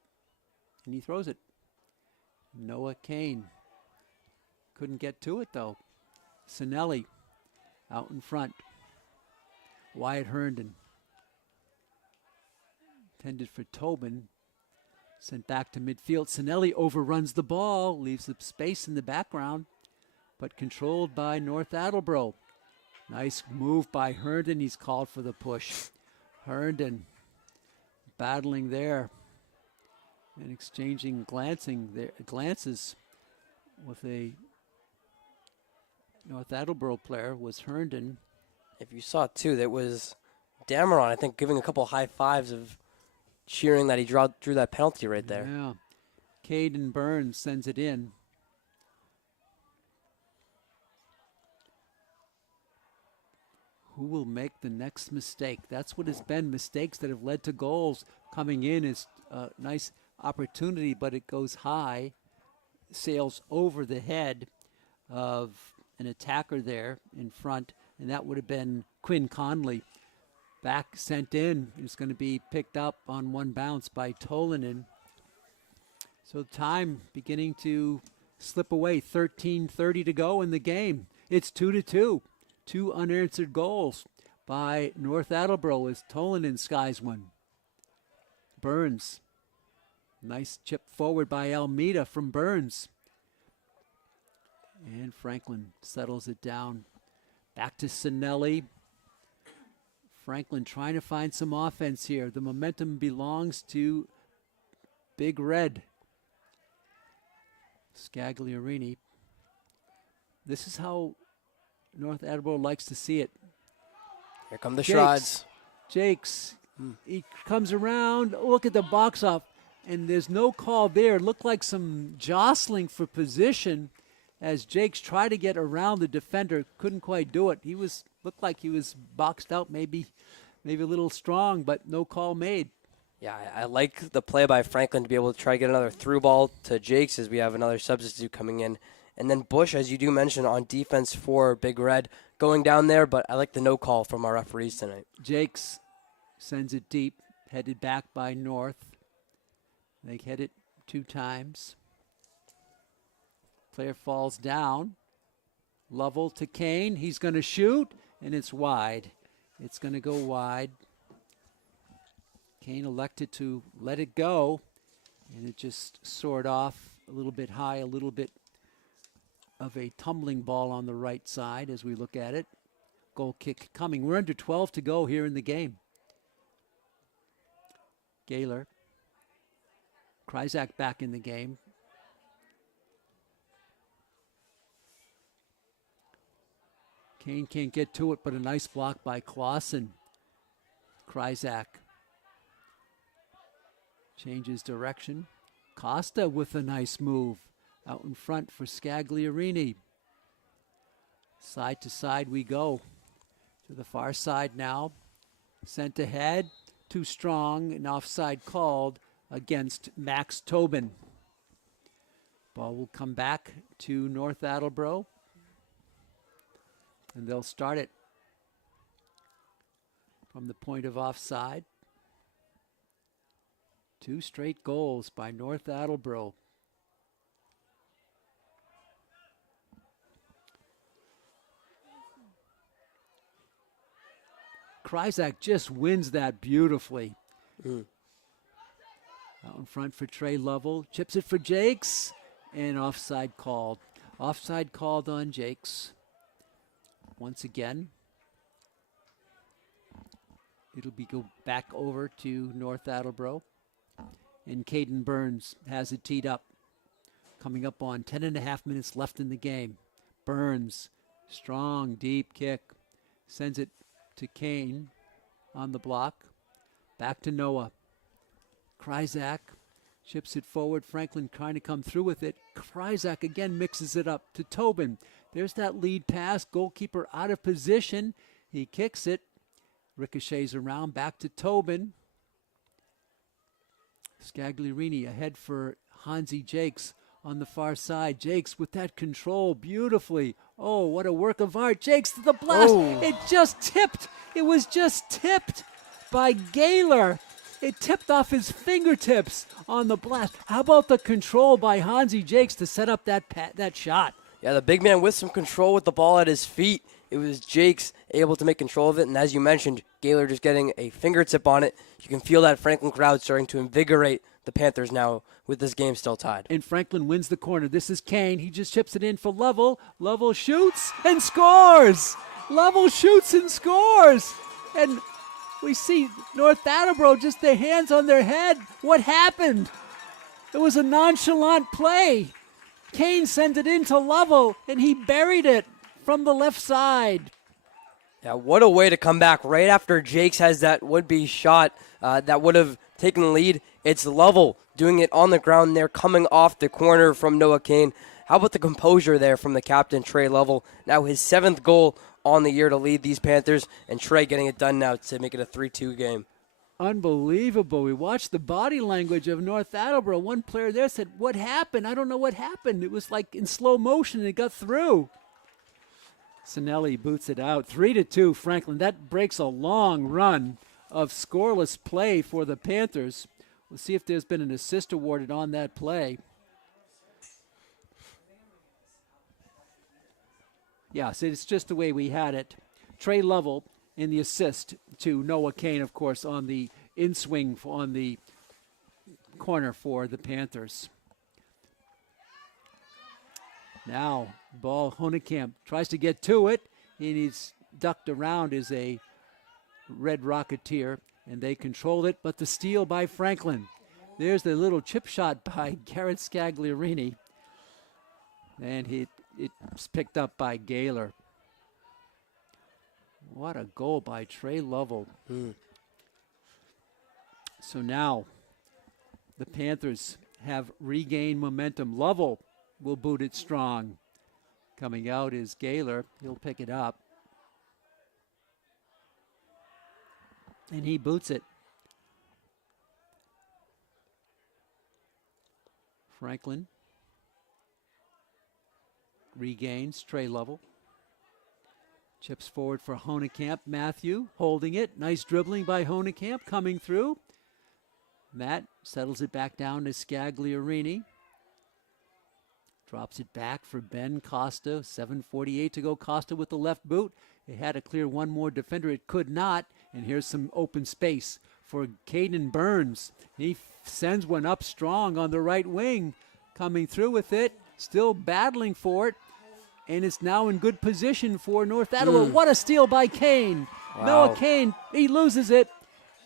And he throws it. Noah Kane. Couldn't get to it though. Sinelli out in front. Wyatt Herndon. Intended for Tobin. Sent back to midfield. Sinelli overruns the ball. Leaves the space in the background. But controlled by North Attleboro. Nice move by Herndon. He's called for the push. Herndon battling there. And exchanging glances with a North Attleboro player was Herndon. If you saw it too, that was Dameron, I think, giving a couple high fives of cheering that he drew that penalty right there. Yeah. Caden Burns sends it in. Who will make the next mistake? That's what it's been. Mistakes that have led to goals coming in is a nice opportunity, but it goes high, sails over the head of an attacker there in front, and that would have been Quinn Conley. Back sent in. It's going to be picked up on one bounce by Tolinen. So time beginning to slip away. 13:30 to go in the game. It's 2-2. Two unanswered goals by North Attleboro as Tolinen skies one. Burns. Nice chip forward by Almeida from Burns. And Franklin settles it down. Back to Sinelli. Franklin trying to find some offense here. The momentum belongs to Big Red. Scagliarini. This is how North Attleboro likes to see it. Here come the Shrods. Jakes. He comes around. Look at the box off. And there's no call there. Looked like some jostling for position as Jakes tried to get around the defender. Couldn't quite do it. Looked like he was boxed out, maybe a little strong, but no call made. Yeah, I like the play by Franklin to be able to try to get another through ball to Jakes as we have another substitute coming in. And then Bush, as you do mention, on defense for Big Red, going down there, but I like the no call from our referees tonight. Jakes sends it deep, headed back by North. They hit it 2 times. Player falls down. Lovell to Kane. He's going to shoot, and it's wide. It's going to go wide. Kane elected to let it go, and it just soared off a little bit high, a little bit of a tumbling ball on the right side as we look at it. Goal kick coming. We're under 12 to go here in the game. Gaylor. Kryzak back in the game. Kane can't get to it, but a nice block by Clausen. Kryzak changes direction. Costa with a nice move out in front for Scagliarini. Side to side we go. To the far side now. Sent ahead. Too strong. An offside called against Max Tobin. Ball will come back to North Attleboro. And they'll start it from the point of offside. 2 straight goals by North Attleboro. Kryzak just wins that beautifully. Out in front for Trey Lovell. Chips it for Jakes. And offside called. Offside called on Jakes. Once again. It'll be go back over to North Attleboro. And Caden Burns has it teed up. Coming up on 10.5 minutes left in the game. Burns, strong, deep kick. Sends it to Kane on the block. Back to Noah. Kryzak chips it forward. Franklin trying to come through with it. Kryzak again mixes it up to Tobin. There's that lead pass. Goalkeeper out of position. He kicks it. Ricochets around. Back to Tobin. Scagliarini ahead for Hansi Jakes on the far side. Jakes with that control beautifully. Oh, what a work of art. Jakes to the blast. Oh. It just tipped. It was just tipped by Gaylor. It tipped off his fingertips on the blast. How about the control by Hansi Jakes to set up that shot? Yeah, the big man with some control with the ball at his feet. It was Jakes able to make control of it, and as you mentioned, Gaylor just getting a fingertip on it. You can feel that Franklin crowd starting to invigorate the Panthers now with this game still tied. And Franklin wins the corner. This is Kane. He just chips it in for Lovell. Lovell shoots and scores. Lovell shoots and scores. And we see North Attleboro just their hands on their head. What happened? It was a nonchalant play. Kane sent it into Lovell, and he buried it from the left side. Yeah, what a way to come back right after Jakes has that would-be shot that would have taken the lead. It's Lovell doing it on the ground there, coming off the corner from Noah Kane. How about the composure there from the captain, Trey Lovell? Now his 7th goal on the year to lead these Panthers, and Trey getting it done now to make it a 3-2 game. Unbelievable. We watched the body language of North Attleboro. One player there said, "What happened? I don't know what happened." It was like in slow motion and it got through. Sinelli boots it out. 3-2 Franklin. That breaks a long run of scoreless play for the Panthers. We'll see if there's been an assist awarded on that play. Yeah, so it's just the way we had it. Trey Lovell in the assist to Noah Kane, of course, on the in-swing on the corner for the Panthers. Now, ball, Honekamp tries to get to it, and he's ducked around as a Red Rocketeer, and they control it, but the steal by Franklin. There's the little chip shot by Garrett Scagliarini, and it's picked up by Gaylor. What a goal by Trey Lovell. So now the Panthers have regained momentum. Lovell will boot it strong. Coming out is Gaylor. He'll pick it up. And he boots it. Franklin regains. Trey Lovell chips forward for Honekamp. Matthew holding it. Nice dribbling by Honekamp coming through. Matt settles it back down to Scagliarini. Drops it back for Ben Costa. 7:48 to go. Costa with the left boot. It had to clear one more defender. It could not. And here's some open space for Caden Burns. He sends one up strong on the right wing. Coming through with it. Still battling for it. And it's now in good position for North Attleboro. What a steal by Kane. Wow. Noah Kane, he loses it.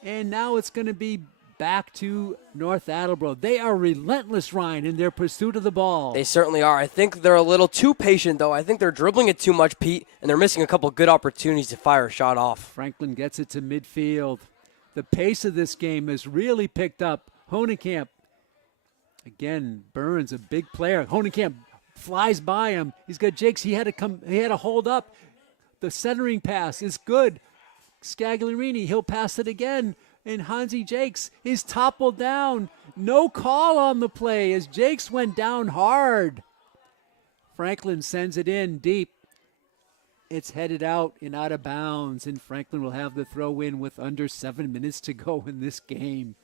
And now it's going to be back to North Attleboro. They are relentless, Ryan, in their pursuit of the ball. They certainly are. I think they're a little too patient, though. I think they're dribbling it too much, Pete, and they're missing a couple good opportunities to fire a shot off. Franklin gets it to midfield. The pace of this game has really picked up. Honekamp. Again, Burns, a big player. Honekamp flies by him. He's got Jakes. He had to hold up. The centering pass is good. Scagliarini, he'll pass it again. And Hansi Jakes is toppled down. No call on the play as Jakes went down hard. Franklin sends it in deep. It's headed out and out of bounds, and Franklin will have the throw in with under 7 minutes to go in this game.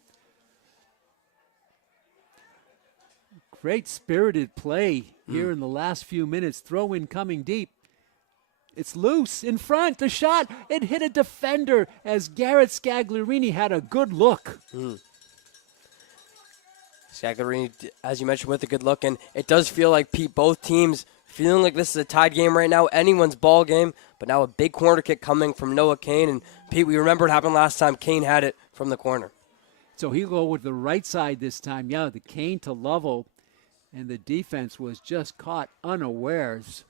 Great spirited play here in the last few minutes. Throw in coming deep. It's loose in front. The shot, it hit a defender as Garrett Scagliarini had a good look. Scagliarini, as you mentioned, with a good look, and it does feel like, Pete, both teams feeling like this is a tied game right now, anyone's ball game, but now a big corner kick coming from Noah Kane. And, Pete, we remember what happened last time. Kane had it from the corner. So he'll go with the right side this time. Yeah, the Kane to Lovell, and the defense was just caught unawares.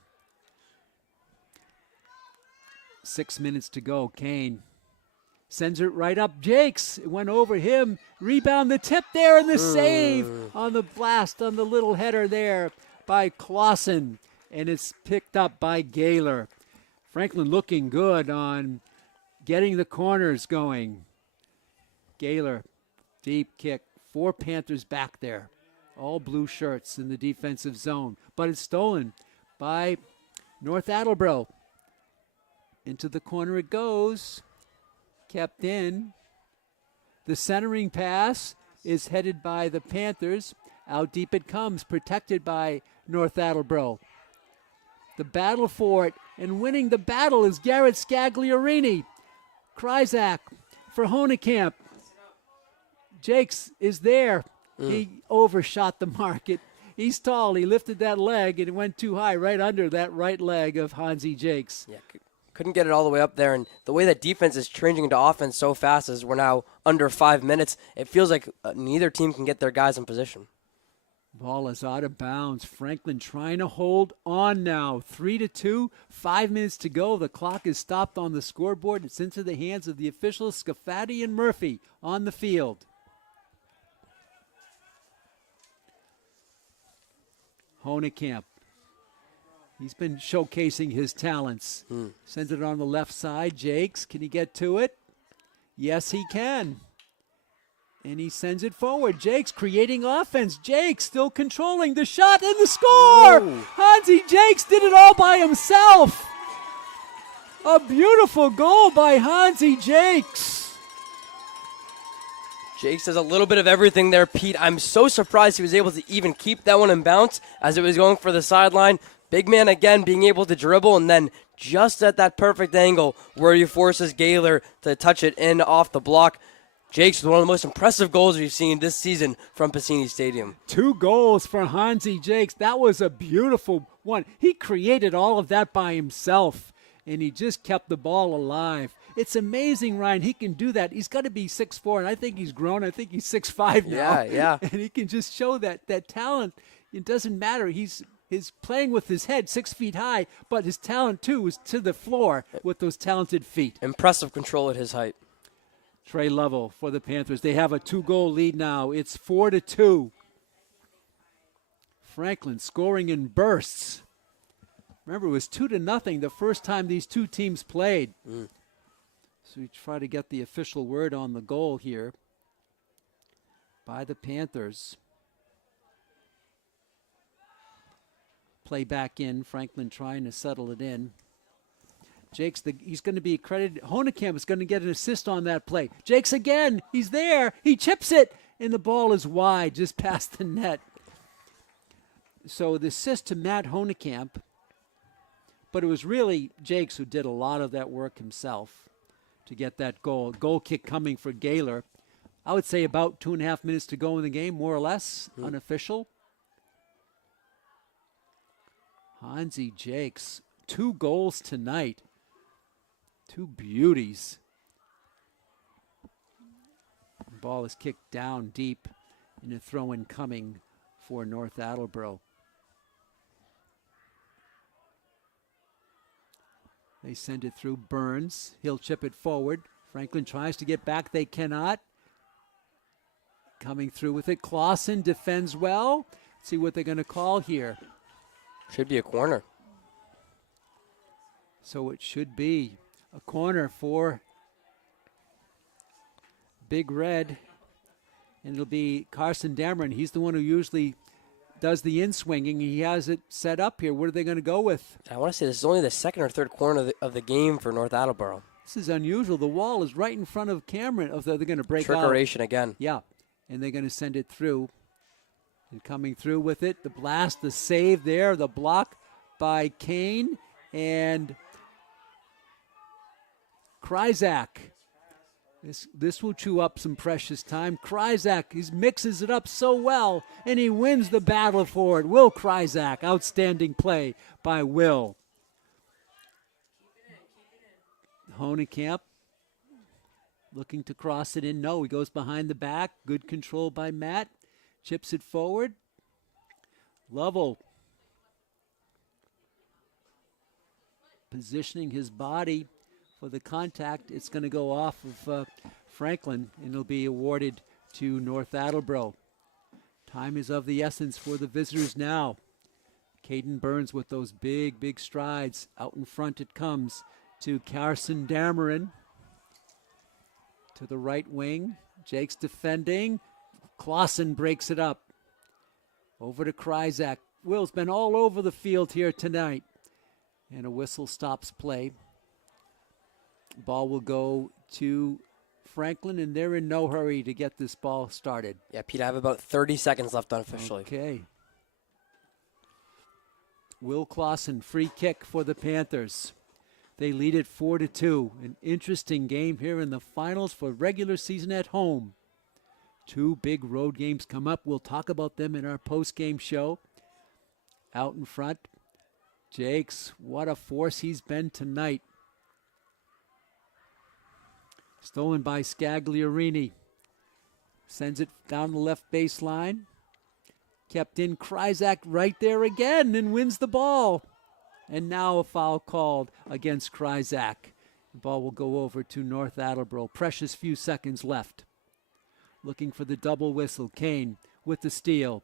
6 minutes to go. Kane sends it right up. Jakes, it went over him. Rebound, the tip there, and the save on the blast on the little header there by Clausen. And it's picked up by Gaylor. Franklin looking good on getting the corners going. Gaylor, deep kick. 4 Panthers back there. All blue shirts in the defensive zone. But it's stolen by North Attleboro. Into the corner it goes. Kept in. The centering pass is headed by the Panthers. Out deep it comes, protected by North Attleboro. The battle for it, and winning the battle is Garrett Scagliarini. Kryzak for Honekamp. Jakes is there. He overshot the mark. He's tall. He lifted that leg, and it went too high right under that right leg of Hansi Jakes. Yeah, couldn't get it all the way up there. And the way that defense is changing into offense so fast as we're now under 5 minutes, it feels like neither team can get their guys in position. Ball is out of bounds. Franklin trying to hold on now. 3-2, 5 minutes to go. The clock is stopped on the scoreboard. It's into the hands of the officials, Scafati and Murphy on the field. Honekamp. He's been showcasing his talents. Sends it on the left side. Jakes, can he get to it? Yes, he can. And he sends it forward. Jakes creating offense. Jakes still controlling the shot and the score. Hansi Jakes did it all by himself. A beautiful goal by Hansi Jakes. Jakes does a little bit of everything there, Pete. I'm so surprised he was able to even keep that one in bounce as it was going for the sideline. Big man again being able to dribble, and then just at that perfect angle where he forces Gaylor to touch it in off the block. Jakes with one of the most impressive goals we've seen this season from Pacini Stadium. 2 goals for Hansi Jakes. That was a beautiful one. He created all of that by himself, and he just kept the ball alive. It's amazing, Ryan. He can do that. He's got to be 6'4", and I think he's grown. I think he's 6'5" now. Yeah. And he can just show that talent. It doesn't matter. He's playing with his head 6 feet high, but his talent, too, is to the floor with those talented feet. Impressive control at his height. Trey Lovell for the Panthers. They have a 2-goal lead now. It's 4-2. Franklin scoring in bursts. Remember, it was 2-0 the first time these two teams played. So we try to get the official word on the goal here by the Panthers. Play back in. Franklin trying to settle it in. Jakes, he's going to be credited. Honekamp is going to get an assist on that play. Jakes again. He's there. He chips it, and the ball is wide, just past the net. So the assist to Matt Honekamp, but it was really Jakes who did a lot of that work himself to get that goal. Goal kick coming for Gaylor. I would say about 2.5 minutes to go in the game, more or less, unofficial. Hansi Jakes, 2 goals tonight. 2 beauties. The ball is kicked down deep and a throw-in coming for North Attleboro. They send it through Burns. He'll chip it forward. Franklin tries to get back. They cannot. Coming through with it. Clausen defends well. Let's see what they're going to call here. Should be a corner. So it should be a corner for Big Red. And it'll be Carson Dameron. He's the one who usually does the in-swinging. He has it set up here. What are they going to go with? I want to say this is only the second or third corner of the game for North Attleboro. This is unusual. The wall is right in front of Cameron. Oh, they're going to break out. Trickeration again. Yeah, and they're going to send it through. And coming through with it, the blast, the save there, the block by Kane and Kryzak. This will chew up some precious time. Kryzak, he mixes it up so well, and he wins the battle for it. Will Kryzak, outstanding play by Will. Honekamp looking to cross it in. No, he goes behind the back. Good control by Matt. Chips it forward. Lovell positioning his body for the contact. It's going to go off of Franklin, and it'll be awarded to North Attleboro. Time is of the essence for the visitors now. Caden Burns with those big, big strides. Out in front it comes to Carson Dameron. To the right wing. Jake's defending. Clausen breaks it up. Over to Kryzak. Will's been all over the field here tonight. And a whistle stops play. Ball will go to Franklin, and they're in no hurry to get this ball started. Yeah, Pete, I have about 30 seconds left unofficially. Okay. Will Clausen, free kick for the Panthers. They lead it 4-2. An interesting game here in the finals for regular season at home. Two big road games come up. We'll talk about them in our post-game show. Out in front, Jakes, what a force he's been tonight. Stolen by Scagliarini. Sends it down the left baseline. Kept in Kryzak right there again and wins the ball. And now a foul called against Kryzak. The ball will go over to North Attleboro. Precious few seconds left. Looking for the double whistle. Kane with the steal.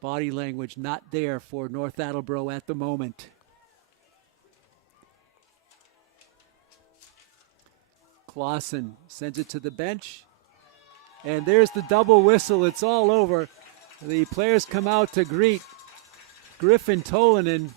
Body language not there for North Attleboro at the moment. Clausen sends it to the bench. And there's the double whistle. It's all over. The players come out to greet Griffin Tolanen,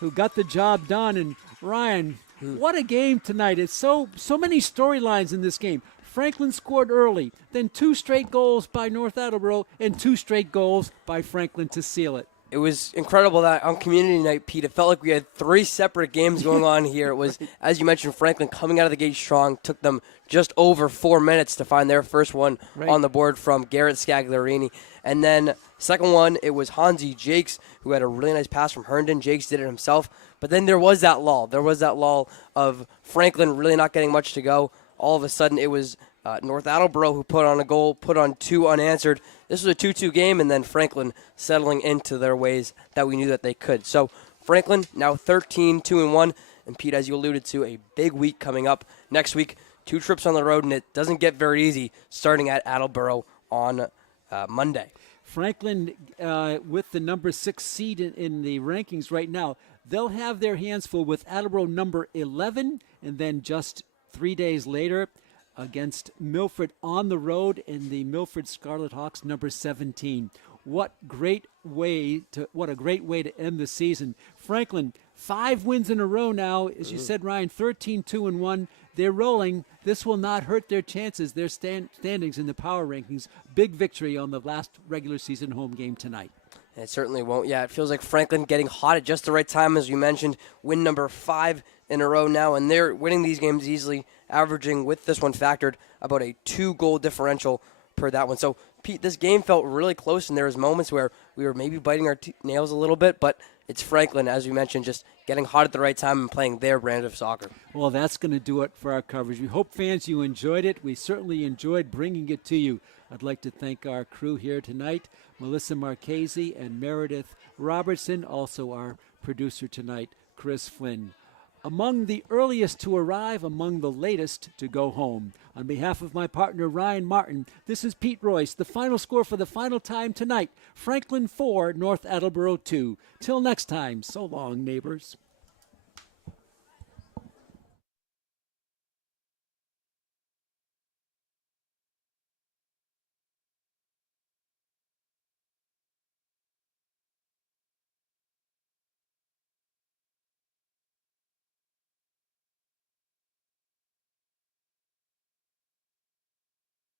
who got the job done. And Ryan, what a game tonight. It's so many storylines in this game. Franklin scored early, then 2 straight goals by North Attleboro and 2 straight goals by Franklin to seal it. It was incredible that on community night, Pete, it felt like we had 3 separate games going on here. It was, as you mentioned, Franklin coming out of the gate strong. Took them just over 4 minutes to find their first one on the board from Garrett Scagliarini. And then second one, it was Hansi Jakes, who had a really nice pass from Herndon. Jakes did it himself. But then there was that lull. There was that lull of Franklin really not getting much to go. All of a sudden, it was North Attleboro who put on a goal, put on 2 unanswered. This was a 2-2 game, and then Franklin settling into their ways that we knew that they could. So Franklin now 13-2-1, and Pete, as you alluded to, a big week coming up next week. 2 trips on the road, and it doesn't get very easy starting at Attleboro on Monday. Franklin, with the number 6 seed in the rankings right now, they'll have their hands full with Attleboro number 11, and then just 3 days later against Milford on the road in the Milford Scarlet Hawks number 17. What a great way to end the season. Franklin, 5 wins in a row now. As you said, Ryan, 13-2-1. They're rolling. This will not hurt their chances, their standings in the power rankings. Big victory on the last regular season home game tonight. It certainly won't. Yeah, it feels like Franklin getting hot at just the right time, as you mentioned. Win number 5 in a row now, and they're winning these games easily, averaging, with this one factored, about a 2-goal differential per that one. So, Pete, this game felt really close, and there was moments where we were maybe biting our nails a little bit, but it's Franklin, as we mentioned, just getting hot at the right time and playing their brand of soccer. Well, that's going to do it for our coverage. We hope, fans, you enjoyed it. We certainly enjoyed bringing it to you. I'd like to thank our crew here tonight, Melissa Marchese and Meredith Robertson, also our producer tonight, Chris Flynn. Among the earliest to arrive, among the latest to go home. On behalf of my partner, Ryan Martin, this is Pete Royce. The final score for the final time tonight, Franklin 4, North Attleboro 2. Till next time, so long, neighbors.